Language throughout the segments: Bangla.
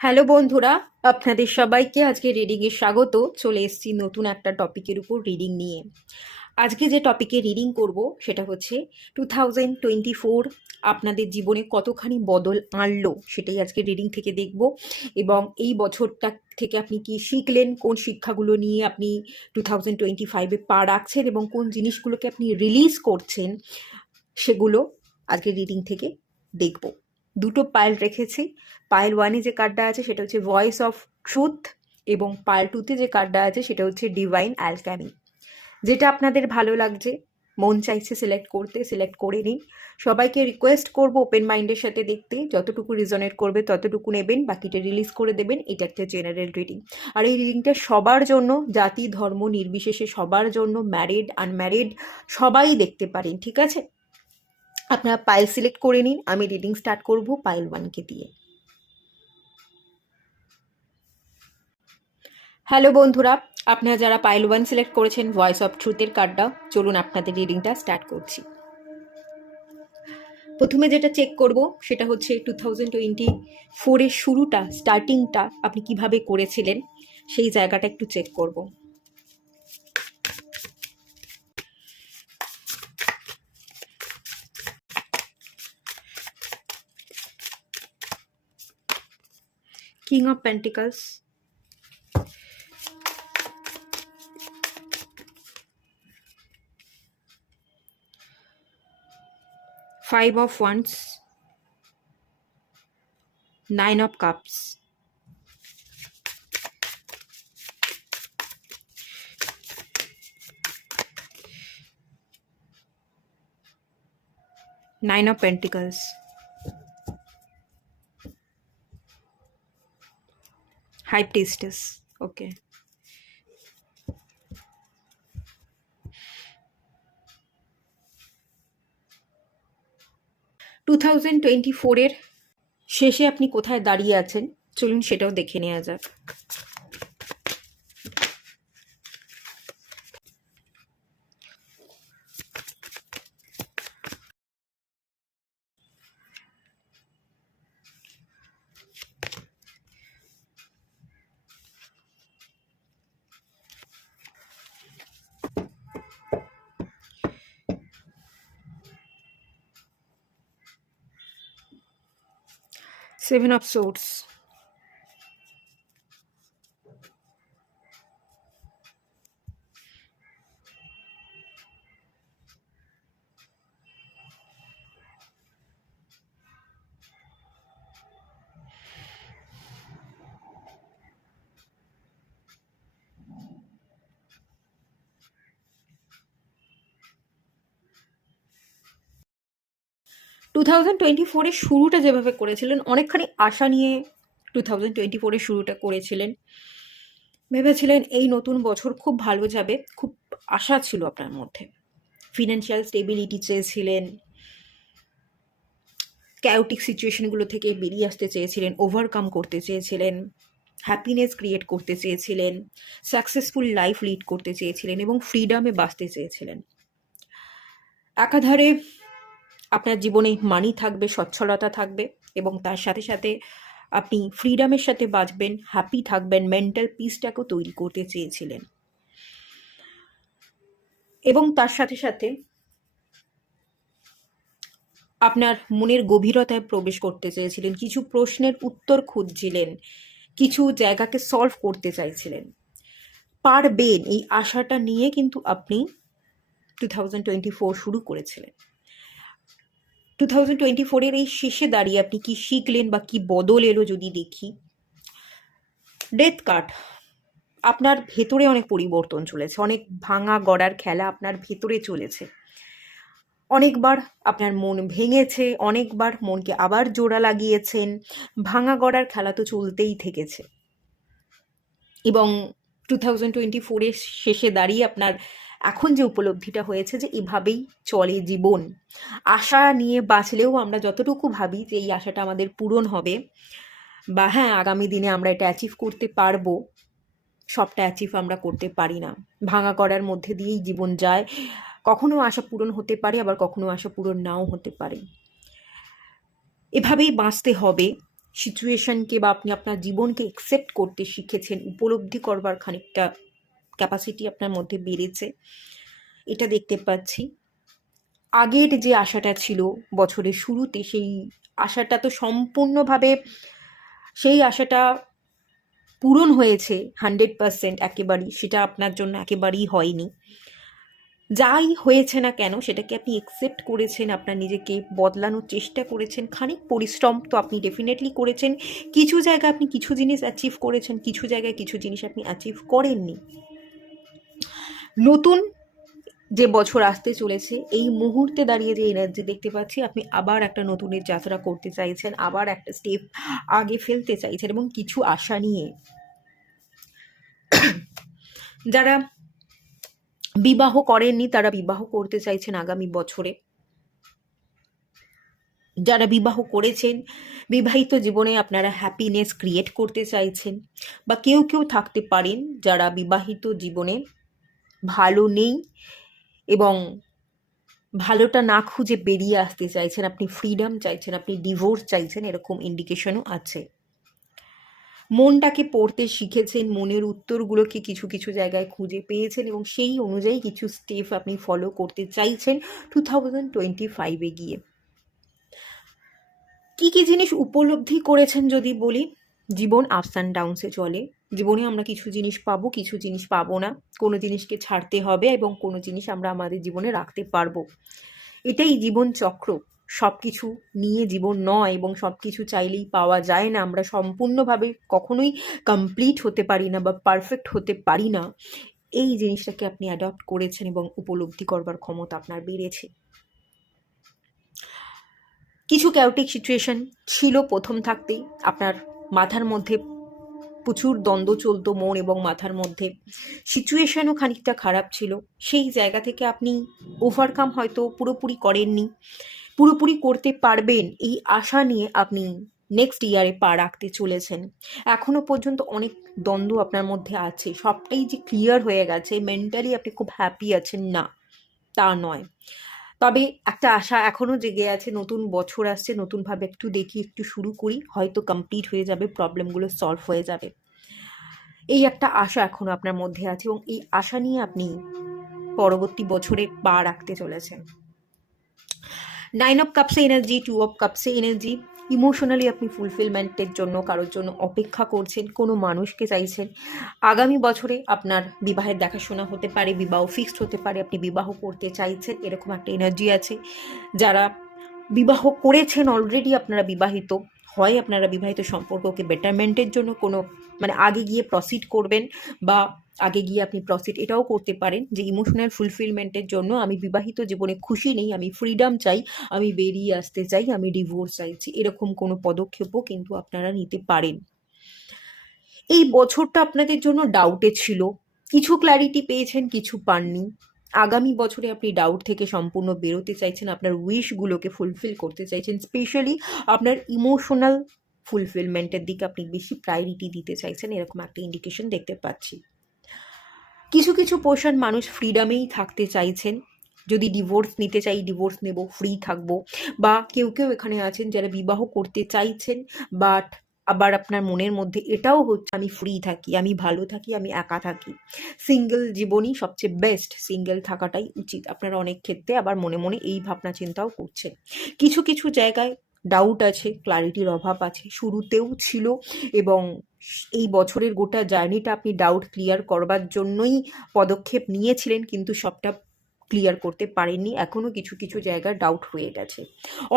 হ্যালো বন্ধুরা, আপনাদের সবাইকে আজকে রিডিংয়ে স্বাগত। চলে এসেছি নতুন একটা টপিকের উপর রিডিং নিয়ে। আজকে যে টপিকে রিডিং করব সেটা হচ্ছে 2024 আপনাদের জীবনে কতখানি বদল আনলো সেটাই আজকে রিডিং থেকে দেখব। এবং এই বছরটা থেকে আপনি কি শিখলেন, কোন শিক্ষাগুলো নিয়ে আপনি 2025-এ পা রাখছেন এবং কোন জিনিসগুলোকে আপনি রিলিজ করছেন, সেগুলো আজকে রিডিং থেকে দেখব। দুটো পাইল রেখেছি। পাইল ওয়ানে যে কার্ডটা আছে সেটা হচ্ছে ভয়েস অফ ট্রুথ, এবং পাইল টুতে যে কার্ডটা আছে সেটা হচ্ছে ডিভাইন অ্যালকেমি। যেটা আপনাদের ভালো লাগছে, মন চাইছে সিলেক্ট করতে, সিলেক্ট করে নিন। সবাইকে রিকোয়েস্ট করব ওপেন মাইন্ডের সাথে দেখতে, যতটুকু রিজনেট করবে ততটুকু নেবেন, বাকিটা রিলিজ করে দেবেন। এটা একটা জেনারেল রিডিং, আর এই রিডিংটা সবার জন্য, জাতি ধর্ম নির্বিশেষে সবার জন্য, ম্যারিড আনম্যারিড সবাই দেখতে পারেন, ঠিক আছে? আপনারা পাইল সিলেক্ট করে নিন। আমি রিডিং স্টার্ট করব পাইল ওয়ানকে দিয়ে। হ্যালো বন্ধুরা, আপনারা যারা পাইল ওয়ান সিলেক্ট করেছেন ভয়েস অফ ট্রুথের কার্ডটা, চলুন আপনাদের রিডিংটা স্টার্ট করছি। প্রথমে যেটা চেক করব সেটা হচ্ছে 2024-এর শুরুটা, স্টার্টিংটা আপনি কিভাবে করেছিলেন সেই জায়গাটা একটু চেক করব। King of pentacles, five of wands, nine of cups, nine of pentacles, high priestess. Okay, 2024-এর শেষে আপনি কোথায় দাঁড়িয়ে আছেন চলুন সেটাও দেখে নেওয়া যাক। সেভেন অফ সোর্ডস, 2024-এর শুরুটা যেভাবে করেছিলেন, অনেকখানি আশা নিয়ে 2024-এর শুরুটা করেছিলেন। ভেবেছিলেন এই নতুন বছর খুব ভালো যাবে, খুব আশা ছিল আপনার মধ্যে। ফিনান্সিয়াল স্টেবিলিটি চেয়েছিলেন, ক্যাওটিক সিচুয়েশনগুলো থেকে বেরিয়ে আসতে চেয়েছিলেন, ওভারকাম করতে চেয়েছিলেন, হ্যাপিনেস ক্রিয়েট করতে চেয়েছিলেন, সাকসেসফুল লাইফ লিড করতে চেয়েছিলেন এবং ফ্রিডমে বাঁচতে চেয়েছিলেন। একাধারে আপনার জীবনে মানি থাকবে, সচ্ছলতা থাকবে, এবং তার সাথে সাথে আপনি ফ্রিডমের সাথে বাঁচবেন, হ্যাপি থাকবেন, মেন্টাল পিসটাকেও তৈরি করতে চেয়েছিলেন। এবং তার সাথে সাথে আপনার মনের গভীরতায় প্রবেশ করতে চেয়েছিলেন, কিছু প্রশ্নের উত্তর খুঁজছিলেন, কিছু জায়গাকে সলভ করতে চাইছিলেন। পারবেন এই আশাটা নিয়ে কিন্তু আপনি 2024 শুরু করেছিলেন। 2024-এর এই শেষে দাঁড়িয়ে আপনি কি শিখলেন বা কি বদল এলো যদি দেখি। ডেথ কার্ড, আপনার ভেতরে অনেক পরিবর্তন চলেছে, অনেক ভাঙা গড়ার খেলা আপনার ভেতরে চলেছে। অনেকবার আপনার মন ভেঙেছে, অনেকবার মনকে আবার জোড়া লাগিয়েছেন, ভাঙা গড়ার খেলা তো চলতেই থেকেছে। এবং 2024-এর শেষে দাঁড়িয়ে আপনার এখন যে উপলব্ধিটা হয়েছে যে এভাবেই চলে জীবন। আশা নিয়ে বাঁচলেও আমরা যতটুকু ভাবি যে এই আশাটা আমাদের পূরণ হবে, বা হ্যাঁ আগামী দিনে আমরা এটা অ্যাচিভ করতে পারবো, সবটা অ্যাচিভ আমরা করতে পারি না। ভাঙা করার মধ্যে দিয়েই জীবন যায়। কখনো আশা পূরণ হতে পারে, আবার কখনো আশা পূরণ নাও হতে পারে। এভাবেই বাঁচতে হবে। সিচুয়েশনকে বা আপনি আপনার জীবনকে একসেপ্ট করতে শিখেছেন, উপলব্ধি করবার খানিকটা ক্যাপাসিটি আপনার মধ্যে বেড়েছে, এটা দেখতে পাচ্ছি। আগের যে আশাটা ছিল বছরের শুরুতে, সেই আশাটা তো সম্পূর্ণভাবে, সেই আশাটা পূরণ হয়েছে 100% একেবারেই, সেটা আপনার জন্য একেবারেই হয়নি। যাই হয়েছে না কেন সেটাকে আপনি একসেপ্ট করেছেন, আপনার নিজেকে বদলানোর চেষ্টা করেছেন, খানিক পরিশ্রম তো আপনি ডেফিনেটলি করেছেন। কিছু জায়গায় আপনি কিছু জিনিস অ্যাচিভ করেছেন, কিছু জায়গায় কিছু জিনিস আপনি অ্যাচিভ করেননি। নতুন যে বছর আসতে চলেছে, এই মুহূর্তে দাঁড়িয়ে যে এনার্জি দেখতে পাচ্ছি, আপনি আবার একটা নতুনের যাত্রা করতে চাইছেন, আবার একটা স্টেপ আগে ফেলতে চাইছেন, এবং কিছু আশা নিয়ে। যারা বিবাহ করেননি তারা বিবাহ করতে চাইছেন আগামী বছরে। যারা বিবাহ করেছেন, বিবাহিত জীবনে আপনারা হ্যাপিনেস ক্রিয়েট করতে চাইছেন, বা কেউ কেউ থাকতে পারেন যারা বিবাহিত জীবনে ভালো নেই এবং ভালোটা না খুঁজে বেরিয়ে আসতে চাইছেন, আপনি ফ্রিডম চাইছেন, আপনি ডিভোর্স চাইছেন, এরকম ইন্ডিকেশনও আছে। মনটাকে পড়তে শিখেছেন, মনের উত্তরগুলোকে কিছু কিছু জায়গায় খুঁজে পেয়েছেন, এবং সেই অনুযায়ী কিছু স্টেপ আপনি ফলো করতে চাইছেন 2025-এ গিয়ে। কি কি জিনিস উপলব্ধি করেছেন যদি বলি, জীবন আপস অ্যান্ড ডাউনসে চলে। জীবনে আমরা কিছু জিনিস পাবো, কিছু জিনিস পাবো না, কোনো জিনিসকে ছাড়তে হবে এবং কোনো জিনিস আমরা আমাদের জীবনে রাখতে পারবো। এটাই জীবন চক্র। সব কিছু নিয়ে জীবন নয়, এবং সব কিছু চাইলেই পাওয়া যায় না। আমরা সম্পূর্ণভাবে কখনোই কমপ্লিট হতে পারি না বা পারফেক্ট হতে পারি না। এই জিনিসটাকে আপনি অ্যাডপ্ট করেছেন এবং উপলব্ধি করবার ক্ষমতা আপনার বেড়েছে। কিছু ক্যাওটিক সিচুয়েশন ছিল প্রথম থাকতেই, আপনার মাথার মধ্যে প্রচুর দ্বন্দ্ব চলতো, মন এবং মাথার মধ্যে। সিচুয়েশনও খানিকটা খারাপ ছিল, সেই জায়গা থেকে আপনি ওভারকাম হয়তো পুরোপুরি করেননি, পুরোপুরি করতে পারবেন এই আশা নিয়ে আপনি নেক্সট ইয়ারে পা রাখতে চলেছেন। এখনও পর্যন্ত অনেক দ্বন্দ্ব আপনার মধ্যে আছে, সবটাই যে ক্লিয়ার হয়ে গেছে, মেন্টালি আপনি খুব হ্যাপি আছেন, না তা নয়। তবে একটা আশা এখনও জেগে আছে, নতুন বছর আসছে, নতুনভাবে একটু দেখি, একটু শুরু করি, হয়তো কমপ্লিট হয়ে যাবে, প্রবলেমগুলো সলভ হয়ে যাবে। এই একটা আশা এখনও আপনার মধ্যে আছে, এবং এই আশা নিয়ে আপনি পরবর্তী বছরে পা রাখতে চলেছেন। 9 of Kapse energy, 2 of Kapse energy. Emotionally আপনি ফুলফিলমেন্টের জন্য কারোর জন্য অপেক্ষা করছেন, কোনো মানুষকে চাইছেন। আগামী বছরে আপনার বিবাহের দেখাশোনা হতে পারে, বিবাহ ফিক্সড হতে পারে, আপনি বিবাহ করতে চাইছেন, এরকম একটা এনার্জি আছে। যারা বিবাহ করেছেন অলরেডি, আপনারা বিবাহিত, হয় আপনারা বিবাহিত সম্পর্ককে বেটারমেন্টের জন্য কোনো আগে গিয়ে প্রসিড করবেন, বা আগে গিয়ে আপনি প্রসিড এটাও করতে পারেন যে ইমোশনাল ফুলফিলমেন্টের জন্য আমি বিবাহিত জীবনে খুশি নেই, আমি ফ্রিডম চাই, আমি বেরিয়ে আসতে চাই, আমি ডিভোর্স চাইছি, এরকম কোনো পদক্ষেপও কিন্তু আপনারা নিতে পারেন। এই বছরটা আপনাদের জন্য ডাউটে ছিল, কিছু ক্ল্যারিটি পেয়েছেন, কিছু পাননি। আগামী বছরে আপনি ডাউট থেকে সম্পূর্ণ বেরোতে চাইছেন, আপনার উইশগুলোকে ফুলফিল করতে চাইছেন, স্পেশালি আপনার ইমোশনাল ফুলফিলমেন্টের দিকে আপনি বেশি প্রায়োরিটি দিতে চাইছেন, এরকম একটা ইন্ডিকেশন দেখতে পাচ্ছি। কিছু কিছু পোর্শন মানুষ ফ্রিডামেই থাকতে চাইছেন, যদি ডিভোর্স নিতে চাই ডিভোর্স নেব, ফ্রি থাকবো, বা কেউ কেউ এখানে আছেন যারা বিবাহ করতে চাইছেন, বাট আবার আপনার মনের মধ্যে এটাও হচ্ছে আমি ফ্রি থাকি, আমি ভালো থাকি, আমি একা থাকি, সিঙ্গেল জীবনই সবচেয়ে বেস্ট, সিঙ্গেল থাকাটাই উচিত। আপনারা অনেক ক্ষেত্রে আবার মনে মনে এই ভাবনা চিন্তাও করছেন। কিছু কিছু জায়গায় ডাউট আছে, ক্লারিটির অভাব আছে, শুরুতেও ছিল, এবং এই বছরের গোটা জার্নিটা আপনি ডাউট ক্লিয়ার করবার জন্যই পদক্ষেপ নিয়েছিলেন, কিন্তু সবটা ক্লিয়ার করতে পারেননি। এখনও কিছু কিছু জায়গায় ডাউট হয়ে গেছে,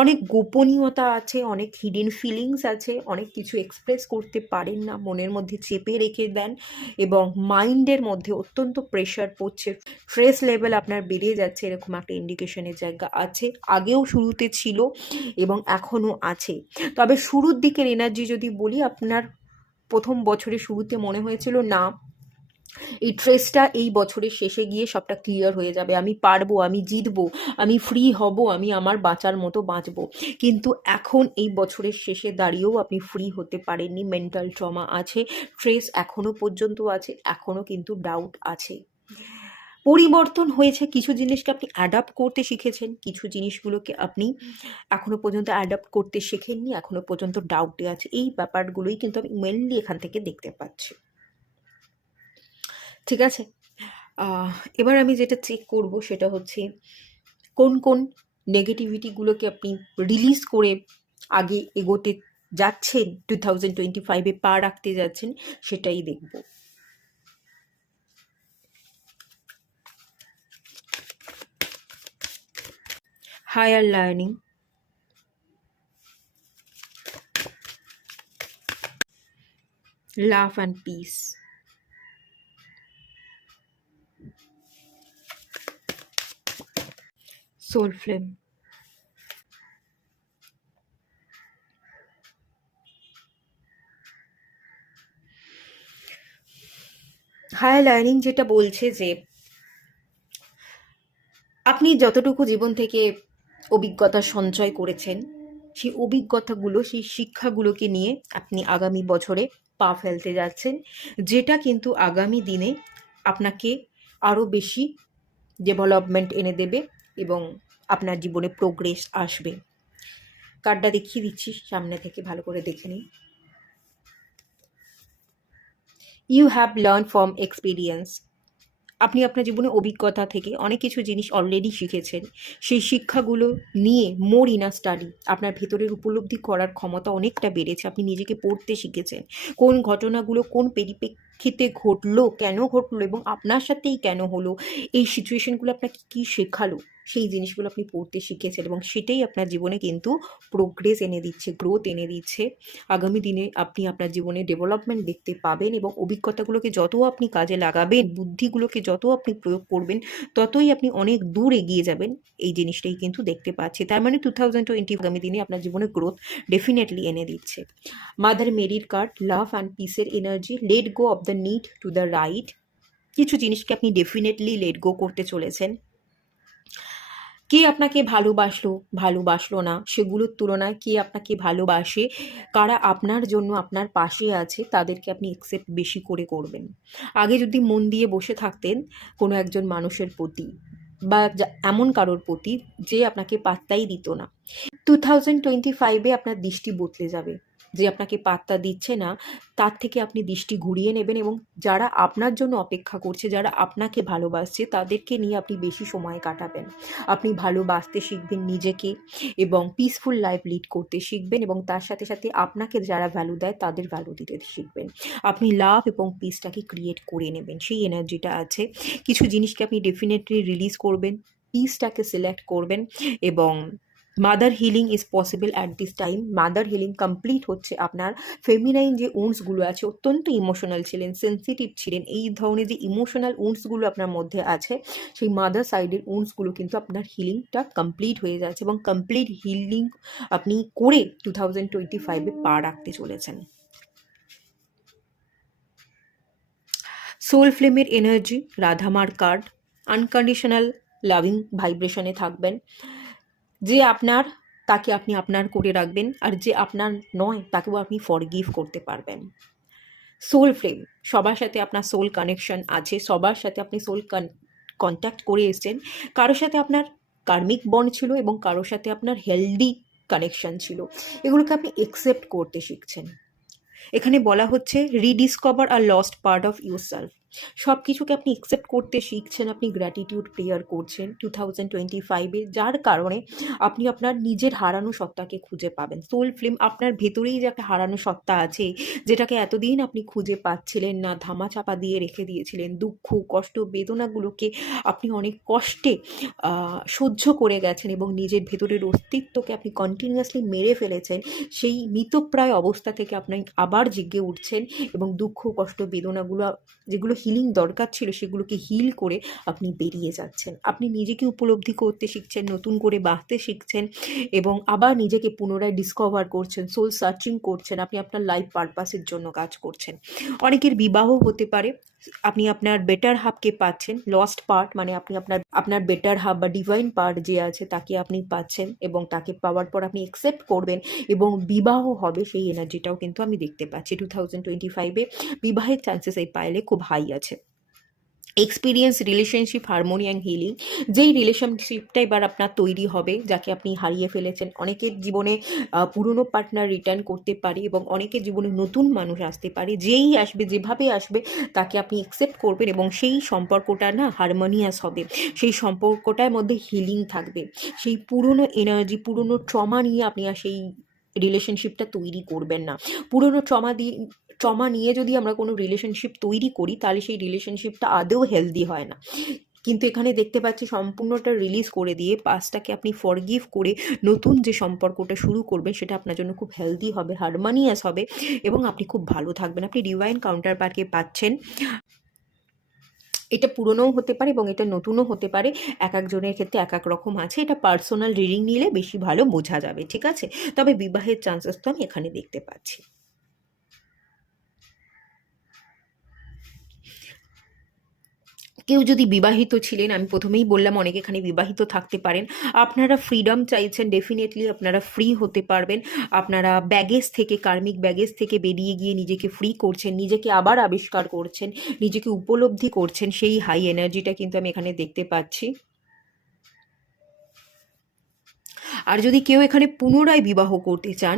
অনেক গোপনীয়তা আছে, অনেক হিডেন ফিলিংস আছে, অনেক কিছু এক্সপ্রেস করতে পারেন না, মনের মধ্যে চেপে রেখে দেন, এবং মাইন্ডের মধ্যে অত্যন্ত প্রেশার পড়ছে, স্ট্রেস লেভেল আপনার বেড়ে যাচ্ছে, এরকম একটা ইন্ডিকেশনের জায়গা আছে। আগেও শুরুতে ছিল এবং এখনও আছে। তবে শুরুর দিকের এনার্জি যদি বলি, আপনার প্রথম বছরের শুরুতে মনে হয়েছিল না, এই ট্রেসটা এই বছরের শেষে গিয়ে সবটা ক্লিয়ার হয়ে যাবে, আমি পারবো, আমি জিতবো, আমি ফ্রি হব, আমি আমার বাঁচার মতো বাঁচবো। কিন্তু এখন এই বছরের শেষে দাঁড়িয়েও আপনি ফ্রি হতে পারেননি, মেন্টাল ট্রমা আছে, ট্রেস এখনও পর্যন্ত আছে, এখনও কিন্তু ডাউট আছে। পরিবর্তন হয়েছে, কিছু জিনিসকে আপনি অ্যাডাপ্ট করতে শিখেছেন, কিছু জিনিসগুলোকে আপনি এখনো পর্যন্ত অ্যাডাপ্ট করতে শেখেননি, এখনো পর্যন্ত ডাউটে আছে। এই ব্যাপারগুলোই কিন্তু আমি মেনলি এখান থেকে দেখতে পাচ্ছি। ঠিক আছে, এবার আমি যেটা চেক করব সেটা হচ্ছে কোন কোন নেগেটিভিটিগুলোকে আপনি রিলিজ করে আগে এগোতে যাচ্ছেন, 2025-এ পা রাখতে যাচ্ছেন, সেটাই দেখব। Higher learning, love and peace, soul flame, higher learning যেটা বলছে যে আপনি যতটুকু জীবন থেকে অভিজ্ঞতা সঞ্চয় করেছেন, সেই অভিজ্ঞতাগুলো, সেই শিক্ষাগুলোকে নিয়ে আপনি আগামী বছরে পা ফেলতে যাচ্ছেন, যেটা কিন্তু আগামী দিনে আপনাকে আরও বেশি ডেভেলপমেন্ট এনে দেবে এবং আপনার জীবনে প্রোগ্রেস আসবে। কার্ডটা দেখিয়ে দিচ্ছি সামনে থেকে, ভালো করে দেখে নিন। You have learn from experience. আপনি আপনার জীবনে অভিজ্ঞতা থেকে অনেক কিছু জিনিস অলরেডি শিখেছেন। সেই শিক্ষাগুলো নিয়ে মোর ইনার স্টাডি, আপনার ভেতরের উপলব্ধি করার ক্ষমতা অনেকটা বেড়েছে। আপনি নিজেকে পড়তে শিখেছেন, কোন ঘটনাগুলো কোন পরিপ্রেক্ষিতে ঘটলো, কেন ঘটলো এবং আপনার সাথেই কেন হলো, এই সিচুয়েশনগুলো আপনাকে কী শেখালো, সেই জিনিসগুলো আপনি পড়তে শিখেছেন এবং সেটাই আপনার জীবনে কিন্তু প্রোগ্রেস এনে দিচ্ছে, গ্রোথ এনে দিচ্ছে। আগামী দিনে আপনি আপনার জীবনে ডেভেলপমেন্ট দেখতে পাবেন এবং অভিজ্ঞতাগুলোকে যত আপনি কাজে লাগাবেন, বুদ্ধিগুলোকে যত আপনি প্রয়োগ করবেন, ততই আপনি অনেক দূর এগিয়ে যাবেন। এই জিনিসটাই কিন্তু দেখতে পাচ্ছি। তার মানে 2020 আগামী দিনে আপনার জীবনে গ্রোথ ডেফিনেটলি এনে দিচ্ছে। মাদার মেরির কার্ড, লাভ অ্যান্ড পিসের energy, let go of the need to the right. কিছু জিনিসকে আপনি ডেফিনেটলি লেট গো করতে চলেছেন। কে আপনাকে ভালোবাসলো না, সেগুলোর তুলনায় কে আপনাকে ভালোবাসে, কারা আপনার জন্য আপনার পাশে আছে, তাদেরকে আপনি একসেপ্ট বেশি করে করবেন। আগে যদি মন দিয়ে বসে থাকতেন কোনো একজন মানুষের প্রতি বা এমন কারোর প্রতি যে আপনাকে পাত্তাই দিত না, 2025-এ আপনার দৃষ্টি বদলে যাবে। যে আপনাকে পাত্তা দিচ্ছে না, তার থেকে আপনি দৃষ্টি ঘুরিয়ে নেবেন এবং যারা আপনার জন্য অপেক্ষা করছে, যারা আপনাকে ভালোবাসছে, তাদেরকে নিয়ে আপনি বেশি সময় কাটাবেন। আপনি ভালোবাসতে শিখবেন নিজেকে এবং পিসফুল লাইফ লিড করতে শিখবেন এবং তার সাথে সাথে আপনাকে যারা ভ্যালু দেয় তাদের ভ্যালু দিতে শিখবেন। আপনি লাভ এবং পিসটাকে ক্রিয়েট করে নেবেন, সেই এনার্জিটা আছে। কিছু জিনিসকে আপনি ডেফিনেটলি রিলিজ করবেন, পিসটাকে সিলেক্ট করবেন এবং mother healing is possible at this time. Mother healing complete হচ্ছে। আপনার ফেমিনাইন যে উন্সগুলো আছে, অত্যন্ত ইমোশনাল ছিলেন, সেন্সিটিভ ছিলেন, এই ধরনের যে ইমোশনাল উন্সগুলো আপনার মধ্যে আছে, সেই মাদার সাইডের উন্সগুলো কিন্তু আপনার হিলিংটা কমপ্লিট হয়ে যাচ্ছে এবং কমপ্লিট হিলিং আপনি করে 2025-এ পা রাখতে চলেছেন। সোল ফ্লেমের এনার্জি, রাধামার কার্ড, আনকন্ডিশনাল লাভিং ভাইব্রেশনে থাকবেন। যে আপনার, তাকে আপনি আপনার করে রাখবেন, আর যে আপনার নয় তাকেও আপনি ফরগিভ করতে পারবেন। সোল ফ্লেম, সবার সাথে আপনার সোল কানেকশন আছে, সবার সাথে আপনি সোল কন্ট্যাক্ট করে এসেছেন। কারোর সাথে আপনার কার্মিক বন্ড ছিল এবং কারোর সাথে আপনার হেলদি কানেকশন ছিল, এগুলোকে আপনি একসেপ্ট করতে শিখছেন। এখানে বলা হচ্ছে rediscover R lost part of your self. সব কিছুকে আপনি একসেপ্ট করতে শিখছেন, আপনি গ্র্যাটিটিউড প্রেয়ার করছেন 2025-এ, যার কারণে আপনি আপনার নিজের হারানো সত্তাকে খুঁজে পাবেন। সোল ফ্লেম, আপনার ভেতরেই যে একটা হারানো সত্তা আছে, যেটাকে এতদিন আপনি খুঁজে পাচ্ছিলেন না, ধামাচাপা দিয়ে রেখে দিয়েছিলেন, দুঃখ কষ্ট বেদনাগুলোকে আপনি অনেক কষ্টে সহ্য করে গেছেন এবং নিজের ভেতরের অস্তিত্বকে আপনি কন্টিনিউয়াসলি মেরে ফেলেছেন। সেই মৃতপ্রায় অবস্থা থেকে আপনি আবার জেগে উঠছেন এবং দুঃখ কষ্ট বেদনাগুলো, যেগুলো হিলিং দরকার ছিল, সেগুলোকে হিল করে আপনি বেরিয়ে যাচ্ছেন। আপনি নিজেকে উপলব্ধি করতে শিখছেন, নতুন করে বাঁচতে শিখছেন এবং আবার নিজেকে পুনরায় ডিসকভার করছেন, সোল সার্চিং করছেন। আপনি আপনার লাইফ পারপাসের জন্য কাজ করছেন। অনেকের বিবাহ হতে পারে, আপনি আপনার বেটার হাফকে পাচ্ছেন। লস্ট পার্ট মানে আপনি আপনার বেটার হাফ বা ডিভাইন পার্ট যে আছে তাকে আপনি পাচ্ছেন এবং তাকে পাওয়ার পর আপনি অ্যাকসেপ্ট করবেন এবং বিবাহ হবে, সেই এনার্জিটাও কিন্তু আমি দেখতে পাচ্ছি। 2025-এ বিবাহের চান্সেস এই পাইলে খুব হাই আছে। Experience, relationship, harmony and healing. যেই রিলেশনশিপটা এবার আপনার তৈরি হবে, যাকে আপনি হারিয়ে ফেলেছেন, অনেকের জীবনে পুরনো পার্টনার রিটার্ন করতে পারে এবং অনেকের জীবনে নতুন মানুষ আসতে পারে। যেই আসবে, যেভাবে আসবে, তাকে আপনি অ্যাকসেপ্ট করবেন এবং সেই সম্পর্কটা না হারমোনিয়াস হবে, সেই সম্পর্কটার মধ্যে হিলিং থাকবে। সেই পুরনো এনার্জি, পুরনো ট্রমা নিয়ে আপনি আর সেই রিলেশনশিপটা তৈরি করবেন না। পুরনো ট্রমা নিয়ে যদি আমরা কোনো রিলেশনশিপ তৈরি করি, তাহলে সেই রিলেশনশিপটা আদৌ হেলদি হয় না। কিন্তু এখানে দেখতে পাচ্ছি সম্পূর্ণটা রিলিজ করে দিয়ে পাস্টটাকে আপনি ফরগিভ করে নতুন যে সম্পর্কটা শুরু করবেন, সেটা আপনার জন্য খুব হেলদি হবে, হারমোনিয়াস হবে এবং আপনি খুব ভালো থাকবেন। আপনি ডিভাইন কাউন্টার পার্টকে পাচ্ছেন। এটা পুরনোও হতে পারে এবং এটা নতুনও হতে পারে, এক একজনের ক্ষেত্রে এক এক রকম আছে। এটা পার্সোনাল রিডিং নিলে বেশি ভালো বোঝা যাবে, ঠিক আছে? তবে বিবাহের চান্সেস তো আমি এখানে দেখতে পাচ্ছি। কেউ যদি বিবাহিত ছিলেন, আমি প্রথমেই বললাম অনেকে এখানে বিবাহিত থাকতে পারেন, আপনারা ফ্রিডম চাইছেন, ডেফিনেটলি আপনারা ফ্রি হতে পারবেন। আপনারা ব্যাগেজ থেকে, কার্মিক ব্যাগেজ থেকে বেরিয়ে গিয়ে নিজেকে ফ্রি করছেন, নিজেকে আবার আবিষ্কার করছেন, নিজেকে উপলব্ধি করছেন, সেই হাই এনার্জিটা কিন্তু আমি এখানে দেখতে পাচ্ছি। আর যদি কেউ এখানে পুনরায় বিবাহ করতে চান,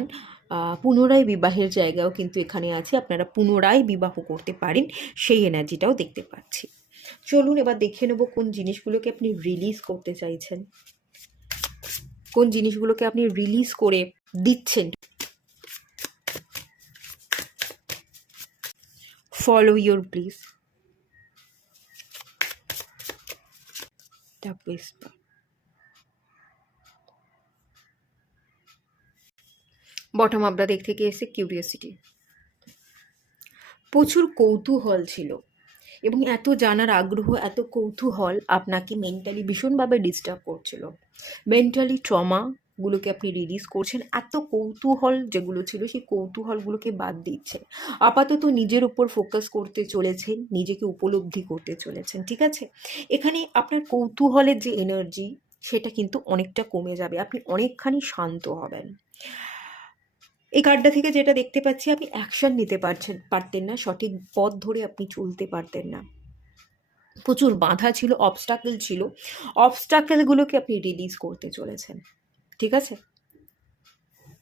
পুনরায় বিবাহের জায়গাও কিন্তু এখানে আছে, আপনারা পুনরায় বিবাহ করতে পারেন, সেই এনার্জিটাও দেখতে পাচ্ছি। চলুন এবার দেখে নেব কোন জিনিসগুলোকে আপনি রিলিজ করতে চাইছেন, কোন জিনিসগুলোকে আপনি রিলিজ করে দিচ্ছেন। Follow your please the Whisper. Bottom আমরা দিক থেকে এসে কিউরিওসিটি, প্রচুর কৌতূহল ছিল এবং এত জানার আগ্রহ, এত কৌতূহল আপনাকে মেন্টালি ভীষণভাবে ডিস্টার্ব করছিল। মেন্টালি ট্রমাগুলোকে আপনি রিলিজ করছেন, এত কৌতূহল যেগুলো ছিল সেই কৌতূহলগুলোকে বাদ দিচ্ছেন। আপাতত নিজের উপর ফোকাস করতে চলেছেন, নিজেকে উপলব্ধি করতে চলেছেন, ঠিক আছে? এখানে আপনার কৌতূহলের যে এনার্জি, সেটা কিন্তু অনেকটা কমে যাবে, আপনি অনেকখানি শান্ত হবেন। এই কার্ডটা থেকে যেটা দেখতে পাচ্ছি, আপনি অ্যাকশন নিতে পারতেন না, সঠিক পথ ধরে আপনি চলতে পারতেন না, প্রচুর বাধা ছিল, অবস্টাকেল ছিল, অবস্টাকেলগুলোকে আপনি রিলিজ করতে চলেছেন, ঠিক আছে?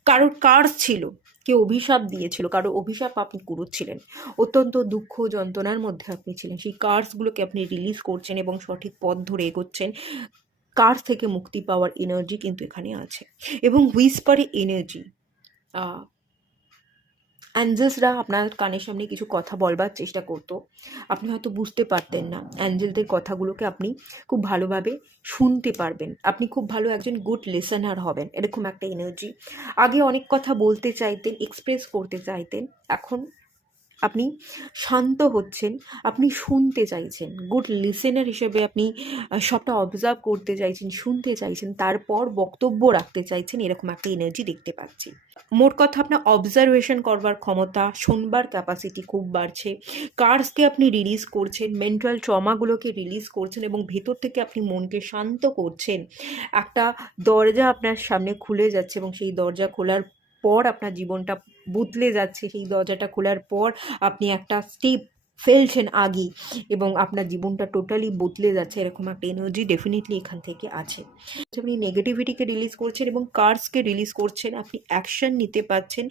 কারোর কার্স ছিল, কেউ অভিশাপ দিয়েছিল, কারো অভিশাপ আপনি কুড়োচ্ছিলেন, অত্যন্ত দুঃখ যন্ত্রণার মধ্যে আপনি ছিলেন, সেই কার্সগুলোকে আপনি রিলিজ করছেন এবং সঠিক পথ ধরে এগোচ্ছেন। কার্স থেকে মুক্তি পাওয়ার এনার্জি কিন্তু এখানে আছে এবং হুইসপারে এনার্জি, অ্যাঞ্জেলসরা আপনার কানের সামনে কিছু কথা বলবার চেষ্টা করতো, আপনি হয়তো বুঝতে পারতেন না। অ্যাঞ্জেলদের কথাগুলোকে আপনি খুব ভালোভাবে শুনতে পারবেন, আপনি খুব ভালো একজন গুড লিসেনার হবেন, এরকম একটা এনার্জি। আগে অনেক কথা বলতে চাইতেন, এক্সপ্রেস করতে চাইতেন, এখন আপনি শান্ত হচ্ছেন, আপনি শুনতে চাইছেন, গুড লিসেনার হিসেবে আপনি সবটা অবজার্ভ করতে চাইছেন, শুনতে চাইছেন, তারপর বক্তব্য রাখতে চাইছেন, এরকম একটা এনার্জি দেখতে পাচ্ছি। মোট কথা আপনার অবজারভেশন করবার ক্ষমতা, শোনবার ক্যাপাসিটি খুব বাড়ছে, কার্সকে আপনি রিলিজ করছেন, মেন্টাল ট্রমাগুলোকে রিলিজ করছেন এবং ভেতর থেকে আপনি মনকে শান্ত করছেন। একটা দরজা আপনার সামনে খুলে যাচ্ছে এবং সেই দরজা খোলার পর আপনার জীবনটা বদলে যাচ্ছে, সেই দরজাটা খোলার পর আপনি একটা স্টেপ ফেলছেন আগে এবং আপনার জীবনটা টোটালি বদলে যাচ্ছে, এরকম একটা এনার্জি ডেফিনেটলি এখান থেকে আছে। আপনি নেগেটিভিটিকে রিলিজ করছেন এবং কার্সকে রিলিজ করছেন, আপনি অ্যাকশন নিতে পারছেন,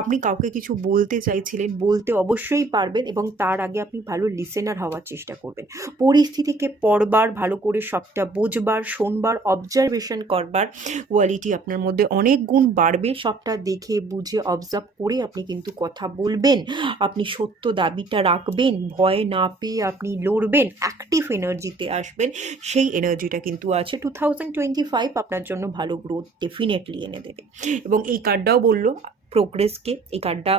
আপনি কাউকে কিছু বলতে চাইছিলেন, বলতে অবশ্যই পারবেন এবং তার আগে আপনি ভালো লিসেনার হওয়ার চেষ্টা করবেন, পরিস্থিতিকে পড়বার, ভালো করে সবটা বুঝবার, শোনবার, অবজারভেশন করবার কোয়ালিটি আপনার মধ্যে অনেক গুণ বাড়বে। সবটা দেখে বুঝে অবজার্ভ করে আপনি কিন্তু কথা বলবেন, আপনি সত্য দাবিটা রাখবেন, ভয় না পেয়ে আপনি লড়বেন, অ্যাক্টিভ এনার্জিতে আসবেন, সেই এনার্জিটা কিন্তু আছে। 2025 আপনার জন্য ভালো গ্রোথ ডেফিনেটলি এনে দেবে এবং এই কার্ডটাও বললো প্রোগ্রেসকে, এই কার্ডটা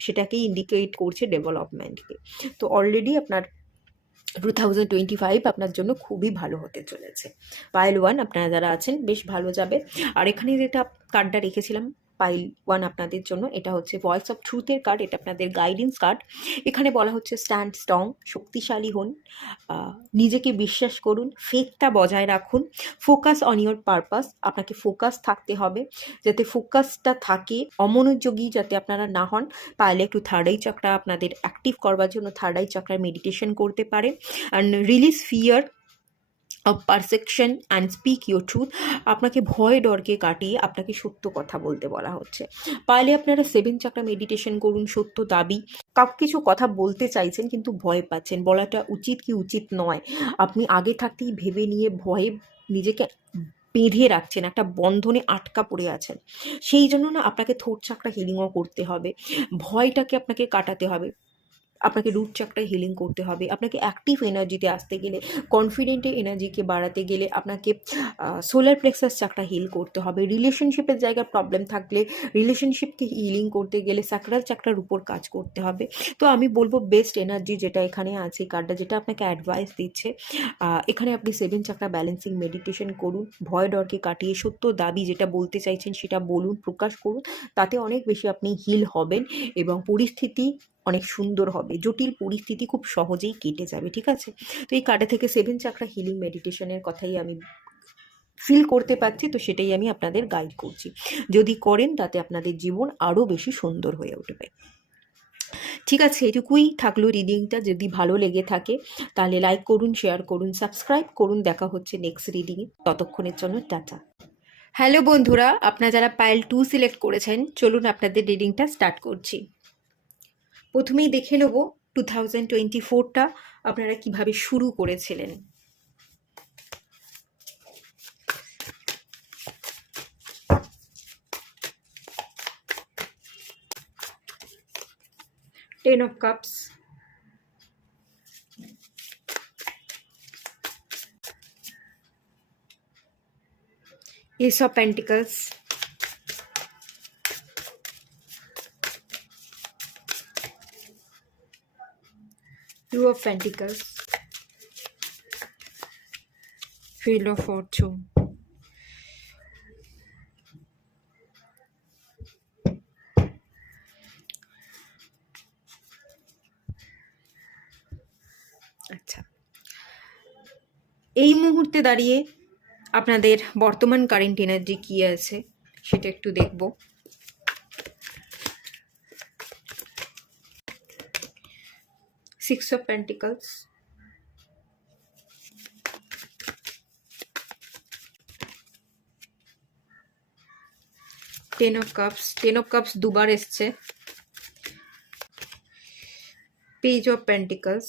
সেটাকেই ইন্ডিকেট করছে, ডেভেলপমেন্টকে। তো অলরেডি আপনার 2025 আপনার জন্য খুবই ভালো হতে চলেছে। পাইল 1 আপনারা যারা আছেন বেশ ভালো যাবে। আর এখানে যেটা কার্ডটা রেখেছিলাম, পাইল 1 আপনাদের জন্য। এটা হচ্ছে ভয়েস অফ ট্রুথের কার্ড, এটা আপনাদের গাইডেন্স কার্ড। এখানে বলা হচ্ছে স্ট্যান্ড স্ট্রং, শক্তিশালী হন, নিজেকে বিশ্বাস করুন, ফেথটা বজায় রাখুন, ফোকাস অন ইয়োর পারপাস। আপনাকে ফোকাস থাকতে হবে, যাতে ফোকাসটা থাকে, অমনোযোগী যাতে আপনারা না হন। পারলে একটু থার্ড আই চক্রা আপনাদের অ্যাক্টিভ করবার জন্য থার্ড আই চক্রার মেডিটেশন করতে পারেন। And release fear of perception and speak your truth. আপনাকে ভয় ডরকে কাটিয়ে আপনাকে সত্য কথা বলতে বলা হচ্ছে। পারলে আপনারা 7 চক্রা মেডিটেশন করুন, সত্য দাবি। কিছু কথা বলতে চাইছেন কিন্তু ভয় পাচ্ছেন, বলাটা উচিত কি উচিত নয়, আপনি আগে থাকতেই ভেবে নিয়ে ভয়ে নিজেকে বেঁধে রাখছেন, একটা বন্ধনে আটকা পড়ে আছেন। সেই জন্য না আপনাকে থ্রোট চক্রা হিলিংও করতে হবে, ভয়টাকে আপনাকে কাটাতে হবে, আপনাকে রুট চক্রায় হিলিং করতে হবে। আপনাকে অ্যাক্টিভ এনার্জিতে আসতে গেলে, কনফিডেন্টের এনার্জিকে বাড়াতে গেলে আপনাকে সোলার প্লেক্সাস চক্রা হিল করতে হবে। রিলেশনশিপের জায়গায় প্রবলেম থাকলে রিলেশনশিপকে হিলিং করতে গেলে স্যাক্রাল চক্রার উপর কাজ করতে হবে। তো আমি বলবো বেস্ট এনার্জি যেটা এখানে আছে, কার্ডটা যেটা আপনাকে অ্যাডভাইস দিচ্ছে, এখানে আপনি 7 চক্রা ব্যালেন্সিং মেডিটেশন করুন, ভয় ডরকে কাটিয়ে সত্য দাবি যেটা বলতে চাইছেন সেটা বলুন, প্রকাশ করুন। তাতে অনেক বেশি আপনি হিল হবেন এবং পরিস্থিতি অনেক সুন্দর হবে, জটিল পরিস্থিতি খুব সহজেই কেটে যাবে। ঠিক আছে, তো এই কার্ডে থেকে 7 চক্রা হিলিং মেডিটেশনের কথাই আমি ফিল করতে পারছি, তো সেটাই আমি আপনাদের গাইড করছি। যদি করেন তাতে আপনাদের জীবন আরও বেশি সুন্দর হয়ে উঠবে। ঠিক আছে, এটুকুই থাকলো রিডিংটা। যদি ভালো লেগে থাকে তাহলে লাইক করুন, শেয়ার করুন, সাবস্ক্রাইব করুন। দেখা হচ্ছে নেক্সট রিডিংয়ে, ততক্ষণের জন্য টাটা। হ্যালো বন্ধুরা, আপনারা যারা পাইল 2 সিলেক্ট করেছেন, চলুন আপনাদের রিডিংটা স্টার্ট করছি। প্রথমেই দেখে নেব 2024টা আপনারা কিভাবে শুরু করেছিলেন। Ten of cups, ace of pentacles, two of pentacles, wheel of fortune. আচ্ছা, এই মুহূর্তে দাঁড়িয়ে আপনাদের বর্তমান কারেন্ট এনার্জি কী আছে সেটা একটু দেখব। Six of pentacles, ten of cups, ten of cups দুবার এসছে, page of pentacles,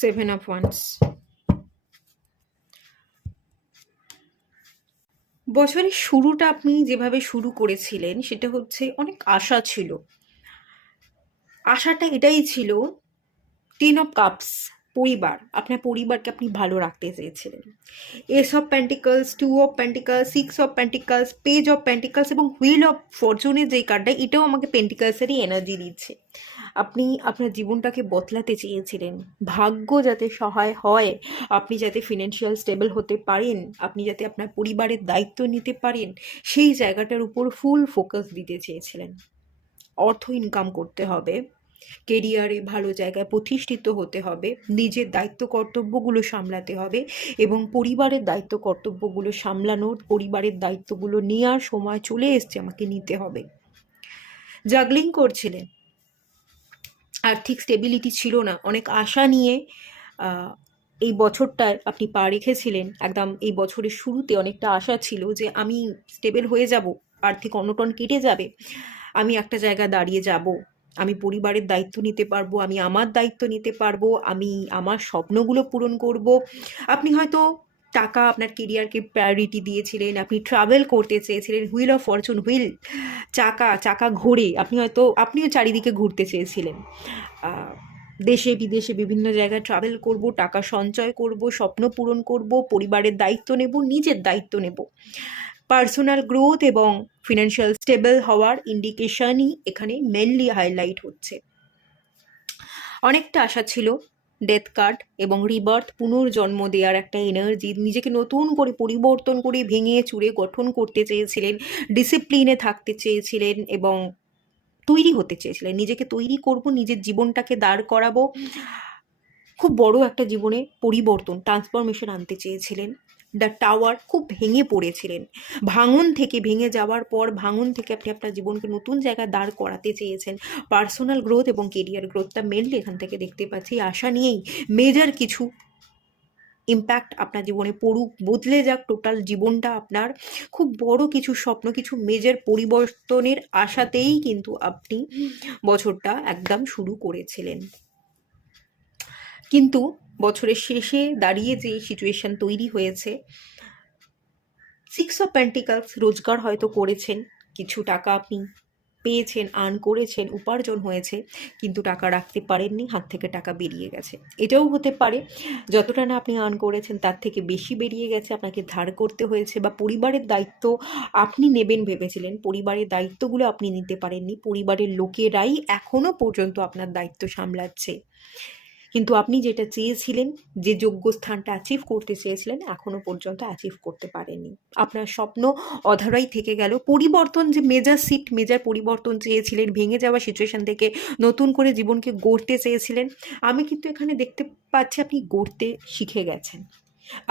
seven of wands. বছরের শুরুটা আপনি যেভাবে শুরু করেছিলেন সেটা হচ্ছে অনেক আশা ছিল, আশাটা এটাই ছিল, টেন অফ কাপস, পরিবার, আপনার পরিবারকে আপনি ভালো রাখতে চেয়েছিলেন। Ace of pentacles, two of pentacles, six of pentacles, page of pentacles এবং হুইল অফ ফরচুনের যেই কার্ডটা, এটাও আমাকে পেন্টিকলসেরই এনার্জি দিচ্ছে। আপনি আপনার জীবনটাকে বদলাতে চেয়েছিলেন, ভাগ্য যাতে সহায় হয়, আপনি যাতে ফিনান্সিয়াল স্টেবল হতে পারেন, আপনি যাতে আপনার পরিবারের দায়িত্ব নিতে পারেন, সেই জায়গাটার উপর ফুল ফোকাস দিতে চেয়েছিলেন। অর্থ ইনকাম করতে হবে, কেরিয়ারে ভালো জায়গায় প্রতিষ্ঠিত হতে হবে, নিজের দায়িত্ব কর্তব্যগুলো সামলাতে হবে এবং পরিবারের দায়িত্ব কর্তব্যগুলো সামলানোর, পরিবারের দায়িত্বগুলো নেওয়ার সময় চলে এসছে, আমাকে নিতে হবে। জাগলিং করছিলেন, আর্থিক স্টেবিলিটি ছিল না, অনেক আশা নিয়ে এই বছরটায় আপনি পা রেখেছিলেন। একদম এই বছরের শুরুতে অনেকটা আশা ছিল যে আমি স্টেবল হয়ে যাব, আর্থিক অনটন কেটে যাবে, আমি একটা জায়গায় দাঁড়িয়ে যাব, আমি পরিবারের দায়িত্ব নিতে পারবো, আমি আমার দায়িত্ব নিতে পারবো, আমি আমার স্বপ্নগুলো পূরণ করব। আপনি হয়তো টাকা, আপনার কেরিয়ারকে প্রায়োরিটি দিয়েছিলেন, আপনি ট্রাভেল করতে চেয়েছিলেন, হুইল অফ ফরচুন, হুইল, চাকা চাকা ঘোরে, আপনিও চারিদিকে ঘুরতে চেয়েছিলেন, দেশে বিদেশে বিভিন্ন জায়গায় ট্রাভেল করব, টাকা সঞ্চয় করব, স্বপ্ন পূরণ করব, পরিবারের দায়িত্ব নেব, নিজের দায়িত্ব নেব। পার্সোনাল গ্রোথ এবং ফিনান্সিয়াল স্টেবল হওয়ার ইন্ডিকেশনই এখানে মেনলি হাইলাইট হচ্ছে। অনেকটা আশা ছিল, ডেথ কার্ড এবং রিবার্থ, পুনর্জন্ম দেওয়ার একটা এনার্জি, নিজেকে নতুন করে পরিবর্তন করে ভেঙে চুরে গঠন করতে চেয়েছিলেন, ডিসিপ্লিনে থাকতে চেয়েছিলেন এবং তৈরি হতে চেয়েছিলেন, নিজেকে তৈরি করব, নিজের জীবনটাকে দাঁড় করাবো, খুব বড় একটা জীবনে পরিবর্তন, ট্রান্সফরমেশন আনতে চেয়েছিলেন। দ্য টাওয়ার, খুব ভেঙে পড়েছিলেন, ভাঙন থেকে, ভেঙে যাওয়ার পর ভাঙন থেকে আপনি আপনার জীবনকে নতুন জায়গায় দাঁড় করাতে চেয়েছেন। পার্সোনাল গ্রোথ এবং কেরিয়ার গ্রোথটা মেনলি এখান থেকে দেখতে পাচ্ছি। আশা নিয়েই মেজর কিছু ইম্প্যাক্ট আপনার জীবনে পড়ুক, বদলে যাক টোটাল জীবনটা আপনার, খুব বড় কিছু স্বপ্ন, কিছু মেজর পরিবর্তনের আশাতেই কিন্তু আপনি বছরটা একদম শুরু করেছিলেন। কিন্তু বছরের শেষে দাঁড়িয়ে যে সিচুয়েশন তৈরি হয়েছে, 6 অফ পেন্টিকলস, রোজগার হয়তো করেছেন, কিছু টাকা আপনি পেয়েছেন, আর্ন করেছেন, উপার্জন হয়েছে, কিন্তু টাকা রাখতে পারেননি, হাত থেকে টাকা বেরিয়ে গেছে। এটাও হতে পারে যতটা না আপনি আর্ন করেছেন তার থেকে বেশি বেরিয়ে গেছে, আপনাকে ধার করতে হয়েছে, বা পরিবারের দায়িত্ব আপনি নেবেন ভেবেছিলেন, পরিবারের দায়িত্বগুলো আপনি নিতে পারেননি, পরিবারের লোকেরাই এখনো পর্যন্ত আপনার দায়িত্ব সামলাচ্ছে। কিন্তু আপনি যেটা চেয়েছিলেন, যে যোগ্য স্থানটা অ্যাচিভ করতে চেয়েছিলেন, এখনো পর্যন্ত অ্যাচিভ করতে পারেননি। আপনার স্বপ্ন অধরাই থেকে গেল। পরিবর্তন, যে মেজর শিফট, মেজর পরিবর্তন চেয়েছিলেন, ভেঙে যাওয়া সিচুয়েশন থেকে নতুন করে জীবনকে গড়তে চেয়েছিলেন, আমি কিন্তু এখানে দেখতে পাচ্ছি আপনি গড়তে শিখে গেছেন।